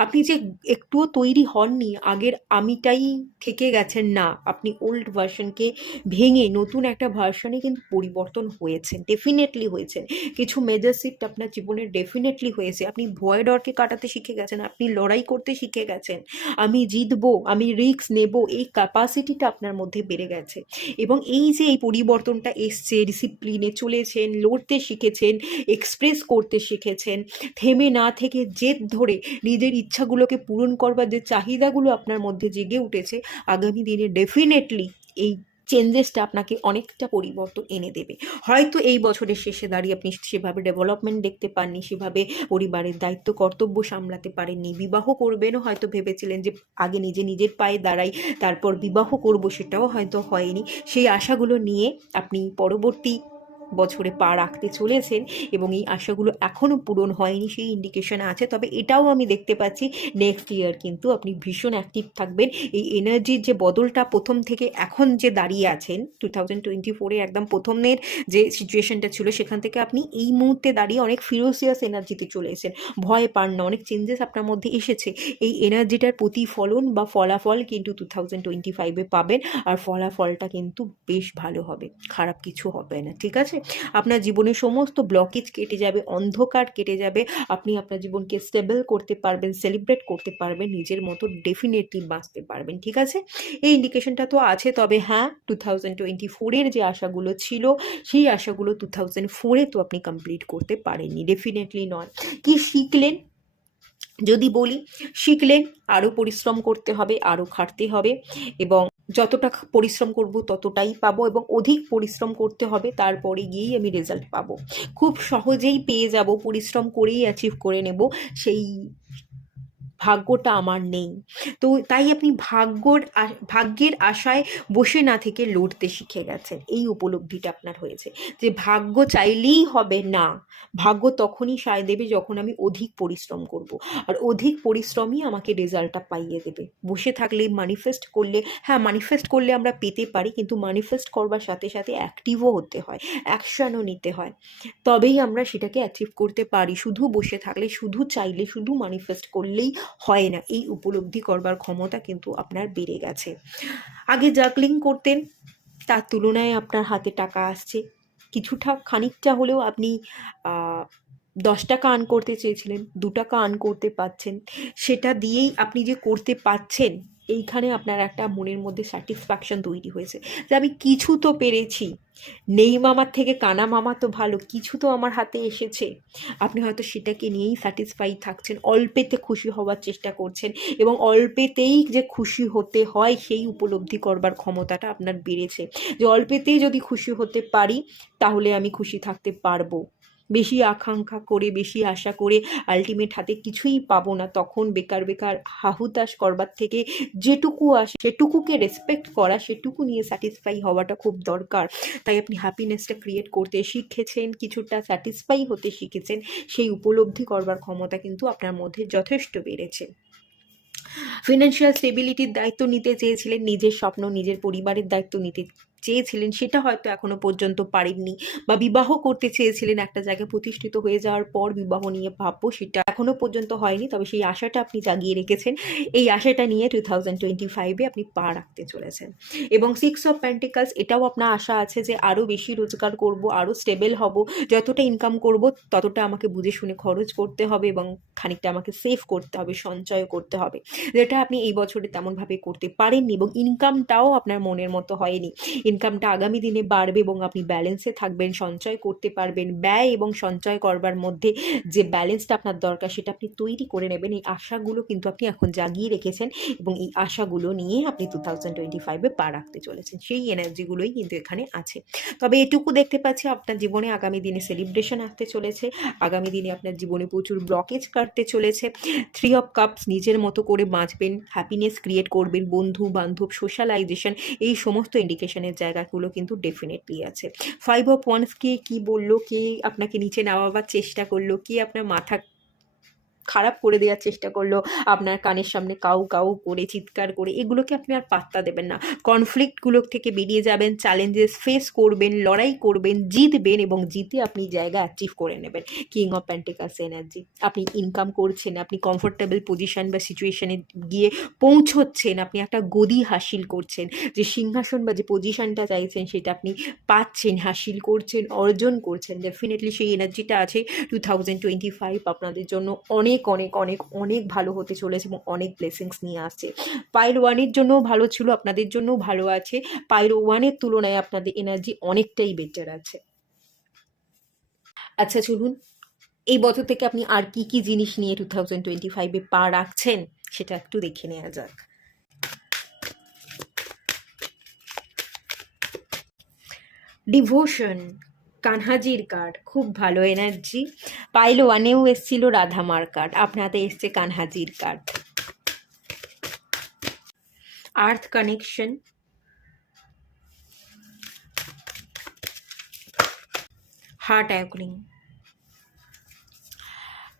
আপনি যে একটুও তৈরি হননি, আগের আমিটাই থেকে গেছেন না, আপনি ওল্ড ভার্সনকে ভেঙে নতুন একটা ভার্সনে কিন্তু পরিবর্তন হয়েছেন, ডেফিনেটলি হয়েছেন। কিছু মেজর শিফট আপনার জীবনে ডেফিনেটলি হয়েছে। আপনি ভয় ডরকে কাটাতে শিখে গেছেন, আপনি লড়াই করতে শিখে গেছেন, আমি জিতবো, আমি রিস্ক নেব, এই ক্যাপাসিটিটা আপনার মধ্যে বেড়ে গেছে। এবং এই যে এই পরিবর্তনটা এসছে, ডিসিপ্লিনে চলেছেন, লড়তে শিখেছেন, এক্সপ্রেস করতে শিখেছেন, থেমে না থেকে জেদ ধরে নিজের ইচ্ছাগুলোকে পূরণ করবার যে চাহিদাগুলো আপনার মধ্যে জেগে উঠেছে, আগামী দিনে ডেফিনেটলি এই চেঞ্জেসটা আপনাকে অনেকটা পরিবর্তন এনে দেবে। হয়তো এই বছরের শেষে দাঁড়িয়ে আপনি সেভাবে ডেভেলপমেন্ট দেখতে পাননি, সেভাবে পরিবারের দায়িত্ব কর্তব্য সামলাতে পারেননি, বিবাহ করবেনও হয়তো ভেবেছিলেন যে আগে নিজের পায়ে দাঁড়াই, তারপর বিবাহ করব, সেটাও হয়তো হয়নি। সেই আশাগুলো নিয়ে আপনি পরবর্তী বছরে পা রাখতে চলেছেন এবং এই আশাগুলো এখনও পূরণ হয়নি, সেই ইন্ডিকেশন আছে। তবে এটাও আমি দেখতে পাচ্ছি নেক্সট ইয়ার কিন্তু আপনি ভীষণ অ্যাক্টিভ থাকবেন। এই এনার্জির যে বদলটা প্রথম থেকে এখন যে দাঁড়িয়ে আছেন, 2024-এ একদম প্রথমের যে সিচুয়েশনটা ছিল, সেখান থেকে আপনি এই মুহূর্তে দাঁড়িয়ে অনেক ফিরোসিয়াস এনার্জিতে চলে এসেছেন, ভয় পান না, অনেক চেঞ্জেস আপনার মধ্যে এসেছে। এই এনার্জিটার প্রতিফলন বা ফলাফল কিন্তু 2025-এ পাবেন, আর ফলাফলটা কিন্তু বেশ ভালো হবে, খারাপ কিছু হবে না, ঠিক আছে? আপনার জীবনের সমস্ত ব্লকেজ কেটে যাবে, অন্ধকার কেটে যাবে, আপনি আপনার জীবনকে স্টেবল করতে পারবেন, সেলিব্রেট করতে পারবেন, নিজের মতো ডেফিনেটলি বাঁচতে পারবেন, ঠিক আছে? এই ইন্ডিকেশনটা তো আছে। তবে হ্যাঁ, 2024-এর যে আশাগুলো ছিল, সেই আশাগুলো 2004-এ তো আপনি কমপ্লিট করতে পারেননি, ডেফিনেটলি নয়। কি শিখলেন যদি বলি, শিখলেন আরও পরিশ্রম করতে হবে, আরও খাটতে হবে, এবং যতটা পরিশ্রম করব ততটাই পাবো, এবং অধিক পরিশ্রম করতে হবে, তারপরে গিয়েই আমি রেজাল্ট পাবো। খুব সহজেই পেয়ে যাব, পরিশ্রম করেই অ্যাচিভ করে নেব, সেই ভাগ্যটা আমার নেই। তো তাই আপনি ভাগ্যের আশায় বসে না থেকে লড়তে শিখে গেছেন, এই উপলব্ধিটা আপনার হয়েছে যে ভাগ্য চাইলেই হবে না, ভাগ্য তখনই সায় দেবে যখন আমি অধিক পরিশ্রম করব, আর অধিক পরিশ্রমই আমাকে রেজাল্টটা পাইয়ে দেবে। বসে থাকলে, ম্যানিফেস্ট করলে, হ্যাঁ ম্যানিফেস্ট করলে আমরা পেতে পারি, কিন্তু ম্যানিফেস্ট করবার সাথে সাথে অ্যাক্টিভও হতে হয়, অ্যাকশনও নিতে হয়, তবেই আমরা সেটাকে অ্যাচিভ করতে পারি। শুধু বসে থাকলে, শুধু চাইলে, শুধু ম্যানিফেস্ট করলেই হয় না। এই উপলব্ধি করবার ক্ষমতা কিন্তু আপনার বেড়ে গেছে। আগে জাগলিং করতেন, তার তুলনায় আপনার হাতে টাকা আসছে, কিছুটা খানিকটা হলেও আপনি 10 টাকা আর্ন করতে চেয়েছিলেন, 2 টাকা আর্ন করতে পারছেন, সেটা দিয়েই আপনি যে করতে পারছেন, এইখানে আপনার একটা মনের মধ্যে স্যাটিসফ্যাকশন তৈরি হয়েছে যে আমি কিছু তো পেরেছি, নেই মামার থেকে কানা মামা তো ভালো, কিছু তো আমার হাতে এসেছে। আপনি হয়তো সেটাকে নিয়েই স্যাটিসফাই থাকছেন, অল্পেতে খুশি হওয়ার চেষ্টা করছেন, এবং অল্পেতেই যে খুশি হতে হয় সেই উপলব্ধি করবার ক্ষমতাটা আপনার বেড়েছে, যে অল্পেতেই যদি খুশি হতে পারি তাহলে আমি খুশি থাকতে পারবো। বেশি আকাঙ্ক্ষা করে, বেশি আশা করে আল্টিমেট হাতে কিছুই পাবো না, তখন বেকার বেকার হাহুতাশ করবার থেকে যেটুকু আসে সেটুকুকে রেসপেক্ট করা, সেটুকু নিয়ে স্যাটিসফাই হওয়াটা খুব দরকার। তাই আপনি হ্যাপিনেসটা ক্রিয়েট করতে শিখেছেন, কিছুটা স্যাটিসফাই হতে শিখেছেন, সেই উপলব্ধি করবার ক্ষমতা কিন্তু আপনার মধ্যে যথেষ্ট বেড়েছে। ফিনান্সিয়াল স্টেবিলিটির দায়িত্ব নিতে চেয়েছিলেন, নিজের স্বপ্ন, নিজের পরিবারের দায়িত্ব নিতে চেয়েছিলেন, সেটা হয়তো এখনো পর্যন্ত পারেননি, বা বিবাহ করতে চেয়েছিলেন, একটা জায়গায় প্রতিষ্ঠিত হয়ে যাওয়ার পর বিবাহ নিয়ে ভাববো, সেটা এখনো পর্যন্ত হয়নি, তবে সেই আশাটা আপনি জাগিয়ে রেখেছেন। এই আশাটা নিয়ে 2025-এ আপনি পা রাখতে চলেছেন। এবং 6 অফ পেন্টিকালস, এটাও আপনার আশা আছে যে আরও বেশি রোজগার করব, আরও স্টেবল হব, যতটা ইনকাম করব ততটা আমাকে বুঝে শুনে খরচ করতে হবে, এবং খানিকটা আমাকে সেভ করতে হবে, সঞ্চয় করতে হবে, যেটা আপনি এই বছরে তেমনভাবে করতে পারেননি। এবং ইনকামটাও আপনার মনের মতো হয়নি। ইনকামটা আগামী দিনে বাড়বে এবং আপনি ব্যালেন্সে থাকবেন, সঞ্চয় করতে পারবেন। ব্যয় এবং সঞ্চয় করবার মধ্যে যে ব্যালেন্সটা আপনার দরকার, সেটা আপনি তৈরি করে নেবেন। এই আশাগুলো কিন্তু আপনি এখন জাগিয়ে রেখেছেন, এবং এই আশাগুলো নিয়ে আপনি 2025-এ পা রাখতে চলেছেন। সেই এনার্জিগুলোই কিন্তু এখানে আছে। তবে এটুকু দেখতে পাচ্ছি, আপনার জীবনে আগামী দিনে সেলিব্রেশন আসতে চলেছে, আগামী দিনে আপনার জীবনে প্রচুর ব্লকেজ কাটতে চলেছে। 3 অফ কাপস, নিজের মতো করে বাঁচবেন, হ্যাপিনেস ক্রিয়েট করবেন, বন্ধু বান্ধব, সোশ্যালাইজেশন, এই সমস্ত ইন্ডিকেশনের জায়গাগুলো কিন্তু ডেফিনেটলি আছে। 5 অফ ওয়ান্স, কে কী বললো, কে আপনাকে নিচে নামাবার চেষ্টা করলো, কে আপনার মাথা খারাপ করে দেওয়ার চেষ্টা করলো, আপনার কানের সামনে কাউ কাউ করে চিৎকার করে, এগুলোকে আপনি আর পাত্তা দেবেন না। কনফ্লিক্টগুলো থেকে বেরিয়ে যাবেন, চ্যালেঞ্জেস ফেস করবেন, লড়াই করবেন, জিতবেন, এবং জিতে আপনি জায়গা অ্যাচিভ করে নেবেন। কিং অফ পেন্টিকালস এনার্জি, আপনি ইনকাম করছেন, আপনি কমফোর্টেবল পজিশন বা সিচুয়েশনে গিয়ে পৌঁছচ্ছেন, আপনি একটা গদি হাসিল করছেন, যে সিংহাসন বা যে পজিশনটা চাইছেন সেটা আপনি পাচ্ছেন, হাসিল করছেন, অর্জন করছেন। ডেফিনেটলি সেই এনার্জিটা আছে। 2025 আপনাদের জন্য অনেক অনেক অনেক অনেক ভালো হতে চলেছে, এবং অনেক ব্লেসিংস নিয়ে আসছে। পাইল 1-এর জন্যও ভালো ছিল, আপনাদের জন্যও ভালো আছে। পাইল 1-এর তুলনায় আপনাদের এনার্জি অনেকটাই বেটার আছে। আচ্ছা চলুন, এই বছর থেকে আপনি আর কি কি জিনিস নিয়ে 2025-এ পা রাখছেন সেটা একটু দেখে নেওয়া যাক। ডিভোশন, কানহাজির কার্ড, খুব ভালো এনার্জি। পাইল 1-এও এসছিল রাধামার কার্ড, আপনাদের এসছে কানহাজির কার্ড। আর্থ কানেকশন, হার্ট অ্যাওয়াকেনিং।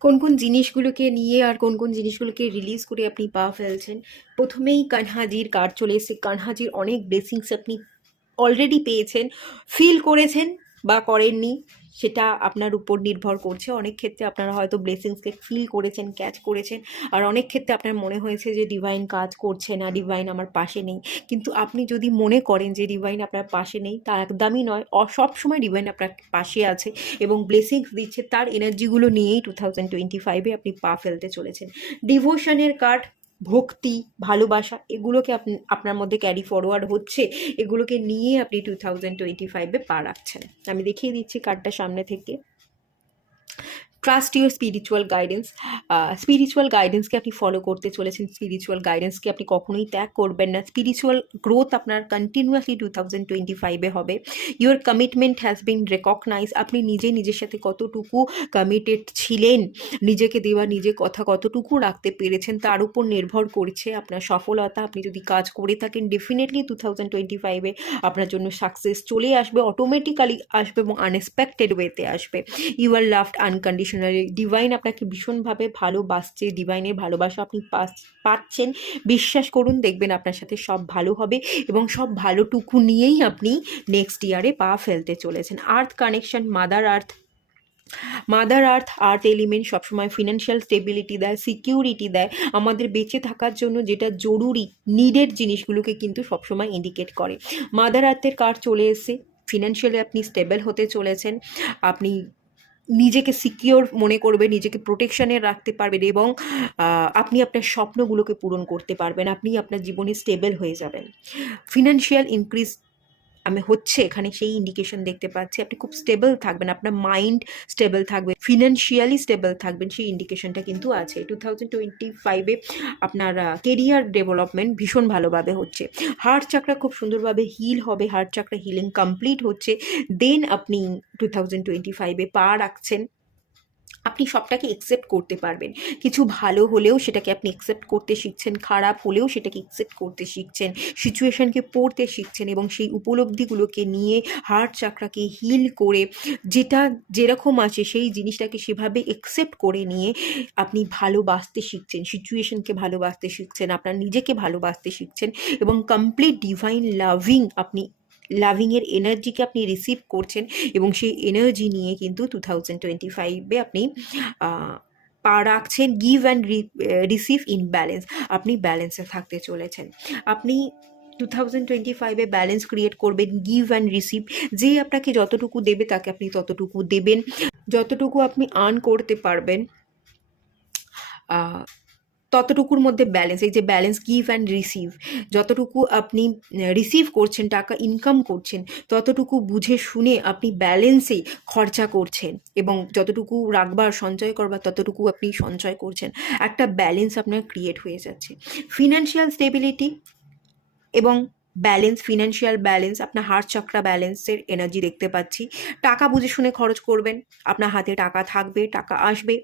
কোন কোন জিনিসগুলোকে নিয়ে আর কোন কোন জিনিসগুলোকে রিলিজ করে আপনি পা ফেলছেন। প্রথমেই কানহাজির কার্ড চলে এসেছে। কানহাজির অনেক ব্লেসিংস আপনি অলরেডি পেয়েছেন, ফিল করেছেন বা করেননি, সেটা আপনার উপর নির্ভর করছে। অনেক ক্ষেত্রে আপনারা হয়তো ব্লেসিংসকে ফিল করেছেন, ক্যাচ করেছেন, আর অনেক ক্ষেত্রে আপনার মনে হয়েছে যে ডিভাইন কাজ করছে না, ডিভাইন আমার পাশে নেই। কিন্তু আপনি যদি মনে করেন যে ডিভাইন আপনার পাশে নেই, তা একদমই নয়। সবসময় ডিভাইন আপনার পাশে আছে এবং ব্লেসিংস দিচ্ছে। তার এনার্জিগুলো নিয়েই 2025-এ আপনি পা ফেলতে চলেছেন। ডিভোশনের কার্ড, ভক্তি, ভালোবাসা, এগুলোকে আপনার মধ্যে ক্যারি ফরওয়ার্ড হচ্ছে, এগুলোকে নিয়ে আপনি 2025-এ পা রাখছেন। আমি দেখিয়ে দিচ্ছি কার্ডটা সামনে থেকে। Trust your spiritual guidance. Spiritual গাইডেন্সকে আপনি ফলো করতে চলেছেন, স্পিরিচুয়াল গাইডেন্সকে আপনি কখনোই ত্যাগ করবেন না। স্পিরিচুয়াল গ্রোথ আপনার কন্টিনিউয়াসলি 2025-এ হবে। Your commitment has been recognise, আপনি নিজের সাথে কতটুকু কমিটেড ছিলেন, নিজেকে দেওয়া নিজে কথা কতটুকু রাখতে পেরেছেন, তার উপর নির্ভর করছে আপনার সফলতা। আপনি যদি কাজ করে থাকেন, ডেফিনেটলি 2025-এ আপনার জন্য সাকসেস চলে আসবে, অটোমেটিক্যালি আসবে, এবং আনএক্সপেক্টেড ওয়েতে আসবে। You are loved unconditionally, divine আপনাকে ভীষণভাবে ভালোবাসছে, ডিভাইনের ভালোবাসা আপনি পাচ্ছেন। বিশ্বাস করুন, দেখবেন আপনার সাথে সব ভালো হবে, এবং সব ভালোটুকু নিয়েই আপনি নেক্সট ইয়ারে পা ফেলতে চলেছেন। Earth connection, mother earth, earth element সবসময় ফিনান্সিয়াল স্টেবিলিটি দেয়, সিকিউরিটি দেয়। আমাদের বেঁচে থাকার জন্য যেটা জরুরি, নিডেড জিনিসগুলোকে কিন্তু সবসময় ইন্ডিকেট করে। মাদার আর্থের কার্ড চলে এসে, ফিনান্সিয়ালি আপনি স্টেবল হতে চলেছেন, আপনি নিজেকে সিকিওর মনে করবেন, নিজেকে প্রোটেকশানে রাখতে পারবেন, এবং আপনি আপনার স্বপ্নগুলোকে পূরণ করতে পারবেন, আপনি আপনার জীবনে স্টেবল হয়ে যাবেন। ফিনান্সিয়াল ইনক্রিজ আমি হচ্ছে এখানে সেই ইন্ডিকেশন দেখতে পাচ্ছি। আপনি খুব স্টেবল থাকবেন, আপনার মাইন্ড স্টেবল থাকবে, ফিনান্সিয়ালি স্টেবল থাকবেন, সেই ইন্ডিকেশনটা কিন্তু আছে। 2025-এ আপনার কেরিয়ার ডেভেলপমেন্ট ভীষণ ভালোভাবে হচ্ছে। হার্ট চাকরা খুব সুন্দরভাবে হিল হবে, হার্ট চাকরা হিলিং কমপ্লিট হচ্ছে। দেন আপনি 2025-এ পা রাখছেন, আপনি সবটাকে একসেপ্ট করতে পারবেন। কিছু ভালো হলেও সেটাকে আপনি একসেপ্ট করতে শিখছেন, খারাপ হলেও সেটাকে একসেপ্ট করতে শিখছেন, সিচুয়েশনকে পড়তে শিখছেন, এবং সেই উপলব্ধিগুলোকে নিয়ে হার্ট চাকরাকে হিল করে যেটা যেরকম আছে সেই জিনিসটাকে সেভাবে একসেপ্ট করে নিয়ে আপনি ভালোবাসতে শিখছেন, সিচুয়েশনকে ভালোবাসতে শিখছেন, আপনার নিজেকে ভালোবাসতে শিখছেন, এবং কমপ্লিট ডিভাইন আপনি লাভিংয়ের এনার্জিকে আপনি রিসিভ করছেন, এবং সেই এনার্জি নিয়ে কিন্তু 2025-এ আপনি পা রাখছেন। Give and receive in balance, আপনি ব্যালেন্সে থাকতে চলেছেন। আপনি 2025-এ ব্যালেন্স ক্রিয়েট করবেন, গিভ অ্যান্ড রিসিভ। যে আপনাকে যতটুকু দেবে তাকে আপনি ততটুকু দেবেন, যতটুকু আপনি আর্ন করতে পারবেন ততটুকুর মধ্যে ব্যালেন্স, এই যে ব্যালেন্স, গিভ অ্যান্ড রিসিভ, যতটুকু আপনি রিসিভ করছেন, টাকা ইনকাম করছেন, ততটুকু বুঝে শুনে আপনি ব্যালেন্সেই খরচা করছেন, এবং যতটুকু রাখবার সঞ্চয় করবার ততটুকু আপনি সঞ্চয় করছেন। একটা ব্যালেন্স আপনার ক্রিয়েট হয়ে যাচ্ছে। ফিনান্সিয়াল স্টেবিলিটি এবং ব্যালেন্স, ফিনান্সিয়াল ব্যালেন্স, আপনার হার্ট চক্রা ব্যালেন্সের এনার্জি দেখতে পাচ্ছি। টাকা বুঝে শুনে খরচ করবেন, আপনার হাতে টাকা থাকবে, টাকা আসবে।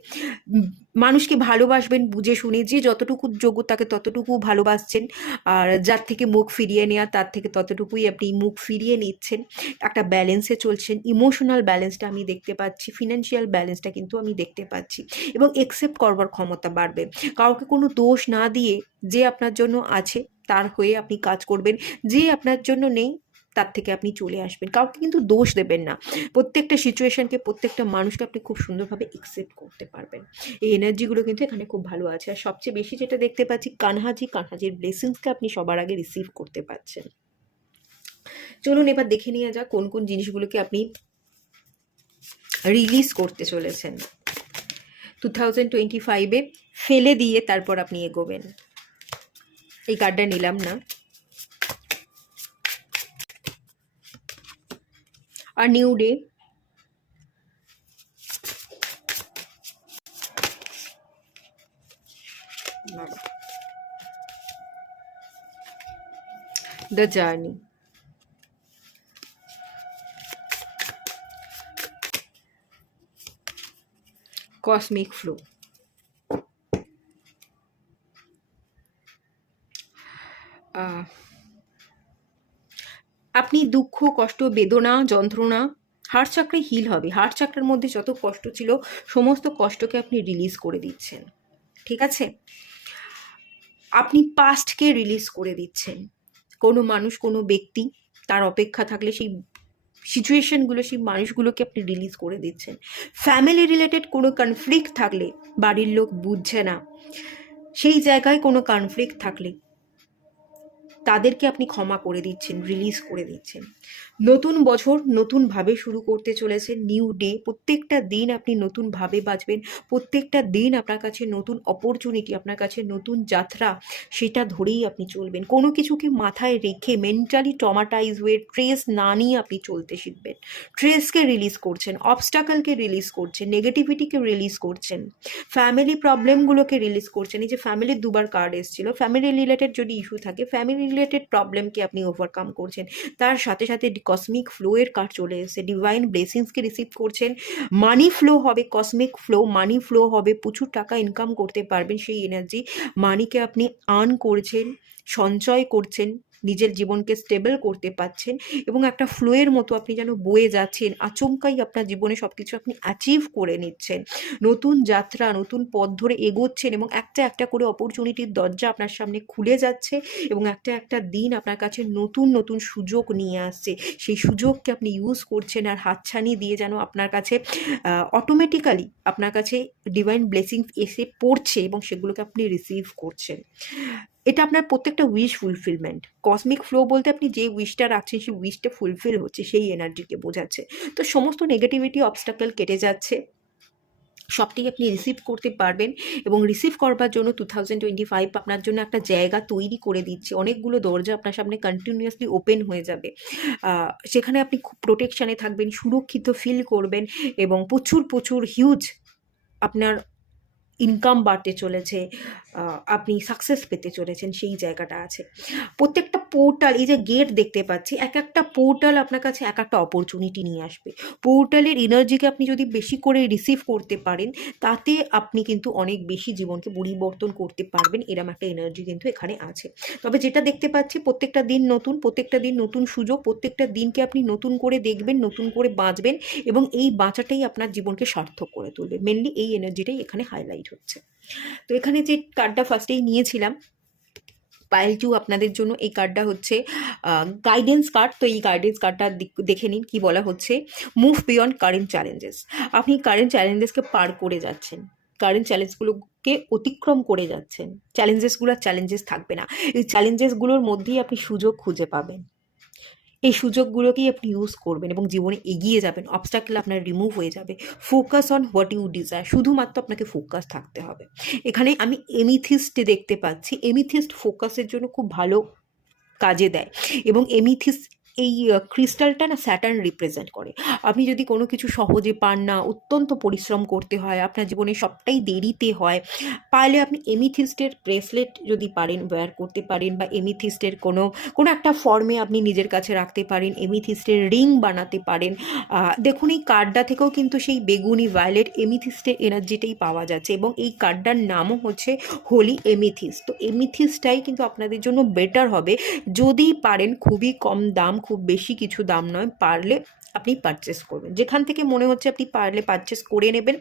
মানুষকে ভালোবাসবেন বুঝে শুনে, যে যতটুকু যোগ্য তাকে ততটুকু ভালোবাসছেন, আর যার থেকে মুখ ফিরিয়ে নেওয়া তার থেকে ততটুকুই আপনি মুখ ফিরিয়ে নিচ্ছেন। একটা ব্যালেন্সে চলছেন। ইমোশনাল ব্যালেন্সটা আমি দেখতে পাচ্ছি, ফিনান্সিয়াল ব্যালেন্সটা কিন্তু আমি দেখতে পাচ্ছি, এবং একসেপ্ট করবার ক্ষমতা বাড়বে। কাউকে কোনো দোষ না দিয়ে যে আপনার জন্য আছে তার হয়ে আপনি কাজ করবেন, যে আপনার জন্য নেই তার থেকে আপনি চলে আসবেন। কাউকে কিন্তু দোষ দেবেন না, প্রত্যেকটা সিচুয়েশনকে, প্রত্যেকটা মানুষকে আপনি খুব সুন্দরভাবে একসেপ্ট করতে পারবেন। এই এনার্জিগুলো কিন্তু এখানে খুব ভালো আছে। আর সবচেয়ে বেশি যেটা দেখতে পাচ্ছি, কানহাজির ব্লেসিংসকে আপনি সবার আগে রিসিভ করতে পারছেন। চলুন এবার দেখে নিয়ে যাক কোন কোন জিনিসগুলোকে আপনি রিলিজ করতে চলেছেন 2025-এ, ফেলে দিয়ে তারপর আপনি এগোবেন। এই কার্ডটা নিলাম না। আর new day, the journey, cosmic flow. আপনি দুঃখ, কষ্ট, বেদনা, যন্ত্রণা, হার্ট চাকরায় হিল হবে। হার্ট চাকরার মধ্যে যত কষ্ট ছিল সমস্ত কষ্টকে আপনি রিলিজ করে দিচ্ছেন, ঠিক আছে? আপনি পাস্টকে রিলিজ করে দিচ্ছেন। কোনো মানুষ, কোনো ব্যক্তি তার অপেক্ষা থাকলে সেই সিচুয়েশনগুলো, সেই মানুষগুলোকে আপনি রিলিজ করে দিচ্ছেন। ফ্যামিলি রিলেটেড কোনো কনফ্লিক্ট থাকলে, বাড়ির লোক বুঝছে না, সেই জায়গায় কোনো কনফ্লিক্ট থাকলে তাদেরকে আপনি ক্ষমা করে দিচ্ছেন, রিলিজ করে দিচ্ছেন। নতুন বছর নতুনভাবে শুরু করতে চলেছেন, নিউ ডে। প্রত্যেকটা দিন আপনি নতুনভাবে বাঁচবেন, প্রত্যেকটা দিন আপনার কাছে নতুন অপরচুনিটি, আপনার কাছে নতুন যাত্রা, সেটা ধরেই আপনি চলবেন। কোনো কিছুকে মাথায় রেখে মেন্টালি ট্রমাটাইজ হয়ে ট্রেস না নিয়ে আপনি চলতে শিখবেন। ট্রেসকে রিলিজ করছেন, অবস্টাকলকে রিলিজ করছেন, নেগেটিভিটিকে রিলিজ করছেন, ফ্যামিলি প্রবলেমগুলোকে রিলিজ করছেন। এই যে ফ্যামিলির দুবার কার্ড এসেছিল, ফ্যামিলি রিলেটেড যদি ইস্যু থাকে, ফ্যামিলি রিলেটেড প্রবলেমকে আপনি ওভারকাম করছেন। তার সাথে সাথে কসমিক ফ্লোয়ের কার্ড চলে এসেছে, ডিভাইন ব্লেসিংসকে রিসিভ করছেন। মানি ফ্লো হবে, কসমিক ফ্লো, মানি ফ্লো হবে, প্রচুর টাকা ইনকাম করতে পারবেন। সেই এনার্জি, মানিকে আপনি আর্ন করছেন, সঞ্চয় করছেন, নিজের জীবনকে স্টেবল করতে পারছেন, এবং একটা ফ্লোয়ের মতো আপনি যেন বয়ে যাচ্ছেন। আচমকাই আপনার জীবনে সব কিছু আপনি অ্যাচিভ করে নিচ্ছেন। নতুন যাত্রা, নতুন পথ ধরে এগোচ্ছেন, এবং একটা একটা করে অপরচুনিটির দরজা আপনার সামনে খুলে যাচ্ছে, এবং একটা একটা দিন আপনার কাছে নতুন নতুন সুযোগ নিয়ে আসছে। সেই সুযোগকে আপনি ইউজ করছেন, আর হাতছানি দিয়ে যেন আপনার কাছে অটোমেটিক্যালি আপনার কাছে ডিভাইন ব্লেসিংস এসে পড়ছে, এবং সেগুলোকে আপনি রিসিভ করছেন। এটা আপনার প্রত্যেকটা উইশ ফুলফিলমেন্ট। কসমিক ফ্লো বলতে আপনি যে উইশটা রাখছেন সেই উইশটা ফুলফিল হচ্ছে, সেই এনার্জিকে বোঝাচ্ছে। তো সমস্ত নেগেটিভিটি, অবস্টাকল কেটে যাচ্ছে, সবটাই আপনি রিসিভ করতে পারবেন এবং রিসিভ করবার জন্য 2025 আপনার জন্য একটা জায়গা তৈরি করে দিচ্ছে। অনেকগুলো দরজা আপনার সামনে কন্টিনিউয়াসলি ওপেন হয়ে যাবে। সেখানে আপনি খুব প্রোটেকশানে থাকবেন, সুরক্ষিত ফিল করবেন এবং প্রচুর প্রচুর হিউজ আপনার ইনকাম বাড়তে চলেছে, আপনি সাকসেস পেতে চলেছেন, সেই জায়গাটা আছে। প্রত্যেকটা পোর্টাল, এই যে গেট দেখতে পাচ্ছি, এক একটা পোর্টাল আপনার কাছে এক একটা অপরচুনিটি নিয়ে আসবে। পোর্টালের এনার্জিকে আপনি যদি বেশি করে রিসিভ করতে পারেন, তাতে আপনি কিন্তু অনেক বেশি জীবনকে পরিবর্তন করতে পারবেন, এরম একটা এনার্জি কিন্তু এখানে আছে। তবে যেটা দেখতে পাচ্ছি, প্রত্যেকটা দিন নতুন, প্রত্যেকটা দিন নতুন সুযোগ, প্রত্যেকটা দিনকে আপনি নতুন করে দেখবেন, নতুন করে বাঁচবেন এবং এই বাঁচাটাই আপনার জীবনকে সার্থক করে তুলবে। মেনলি এই এনার্জিটাই এখানে হাইলাইট হচ্ছে। তো এখানে যে কার্ডটা ফার্স্টেই নিয়েছিলাম, পাইল 2 আপনাদের জন্য, এই কার্ডটা হচ্ছে গাইডেন্স কার্ড। তো এই গাইডেন্স কার্ডটা দেখে নিন কি বলা হচ্ছে। Move beyond current challenges. আপনি কারেন্ট চ্যালেঞ্জেসকে পার করে যাচ্ছেন, কারেন্ট চ্যালেঞ্জগুলোকে অতিক্রম করে যাচ্ছেন। চ্যালেঞ্জেসগুলো চ্যালেঞ্জেস থাকবে না, এই চ্যালেঞ্জেসগুলোর মধ্যেই আপনি সুযোগ খুঁজে পাবেন। এই সুযোগগুলোকেই আপনি ইউজ করবেন এবং জীবনে এগিয়ে যাবেন। অবস্টাকেল আপনার রিমুভ হয়ে যাবে। Focus on what you desire, শুধুমাত্র আপনাকে ফোকাস থাকতে হবে। এখানে আমি এমিথিস্ট দেখতে পাচ্ছি। এমিথিস্ট ফোকাসের জন্য খুব ভালো কাজে দেয় এবং এমিথিস্ট, এই ক্রিস্টালটা না স্যাটার্ন রিপ্রেজেন্ট করে। আপনি যদি কোনো কিছু সহজে পান না, অত্যন্ত পরিশ্রম করতে হয়, আপনার জীবনে সবটাই দেরিতে হয়, পারলে আপনি এমিথিস্টের ব্রেসলেট যদি পারেন ওয়্যার করতে পারেন, বা এমিথিস্টের কোনো কোনো একটা ফর্মে আপনি নিজের কাছে রাখতে পারেন, এমিথিস্টের রিং বানাতে পারেন। দেখুন এই কার্ডটা থেকেও কিন্তু সেই বেগুনি ভায়োলেট এমিথিস্টের এনার্জিটাই পাওয়া যাচ্ছে এবং এই কার্ডটার নামও হচ্ছে হোলি এমিথিস্ট। তো এমিথিস্টটাই কিন্তু আপনাদের জন্য বেটার হবে যদি পারেন। খুবই কম দাম, খুব বেশি কিছু দাম নয়, পারলে আপনি পারচেস করবেন। যেখান থেকে মনে হচ্ছে আপনি পারলে পারচেস করে নেবেন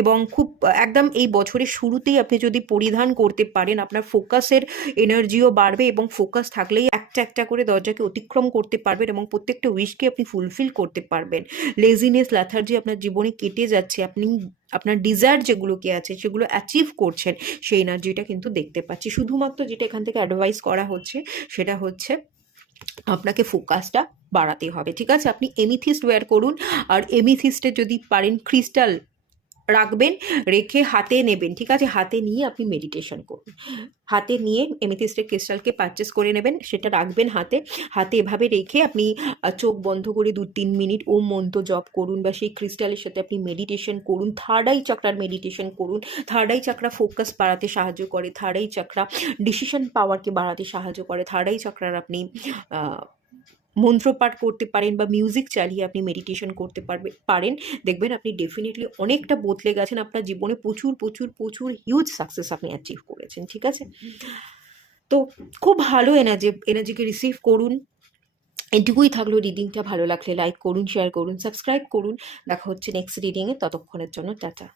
এবং খুব একদম এই বছরের শুরুতেই আপনি যদি পরিধান করতে পারেন, আপনার ফোকাসের এনার্জিও বাড়বে এবং ফোকাস থাকলেই একটা একটা করে দরজাকে অতিক্রম করতে পারবেন এবং প্রত্যেকটা উইশকে আপনি ফুলফিল করতে পারবেন। লেজিনেস, ল্যাথার্জি আপনার জীবনে কেটে যাচ্ছে, আপনি আপনার ডিজায়ার যেগুলোকে আছে সেগুলো অ্যাচিভ করছেন, সেই এনার্জিটা কিন্তু দেখতে পাচ্ছি। শুধুমাত্র যেটা এখান থেকে অ্যাডভাইস করা হচ্ছে সেটা হচ্ছে আপনাকে ফোকাসটা বাড়াতে হবে, ঠিক আছে? আপনি এমিথিস্ট ওয়্যার করুন, আর এমিথিস্টে যদি পারেন ক্রিস্টাল রাখবেন, রেখে হাতে নেবেন, ঠিক আছে? হাতে নিয়ে আপনি মেডিটেশন করুন। হাতে নিয়ে এমেথিস্টের ক্রিস্টালকে পারচেস করে নেবেন, সেটা রাখবেন হাতে। হাতে এভাবে রেখে আপনি চোখ বন্ধ করে 2-3 মিনিট ওম মন্ত্র জপ করুন, বা সেই ক্রিস্টালের সাথে আপনি মেডিটেশন করুন। থার্ড আই চাকরার মেডিটেশন করুন। থার্ড আই চাকরা ফোকাস বাড়াতে সাহায্য করে, থার্ড আই চাকরা ডিসিশন পাওয়ারকে বাড়াতে সাহায্য করে, থার্ড আই চাকরার আপনি মন্ত্রপাঠ করতে পারেন বা মিউজিক চালিয়ে আপনি মেডিটেশন করতে পারেন। দেখবেন আপনি ডেফিনেটলি অনেকটা বদলে গেছেন, আপনার জীবনে প্রচুর প্রচুর প্রচুর হিউজ সাকসেস আপনি অ্যাচিভ করেছেন, ঠিক আছে? তো খুব ভালো এনার্জিকে রিসিভ করুন। এটুকুই থাকলো রিডিংটা। ভালো লাগলে লাইক করুন, শেয়ার করুন, সাবস্ক্রাইব করুন। দেখা হচ্ছে নেক্সট রিডিংয়ে, ততক্ষণের জন্য টাটা।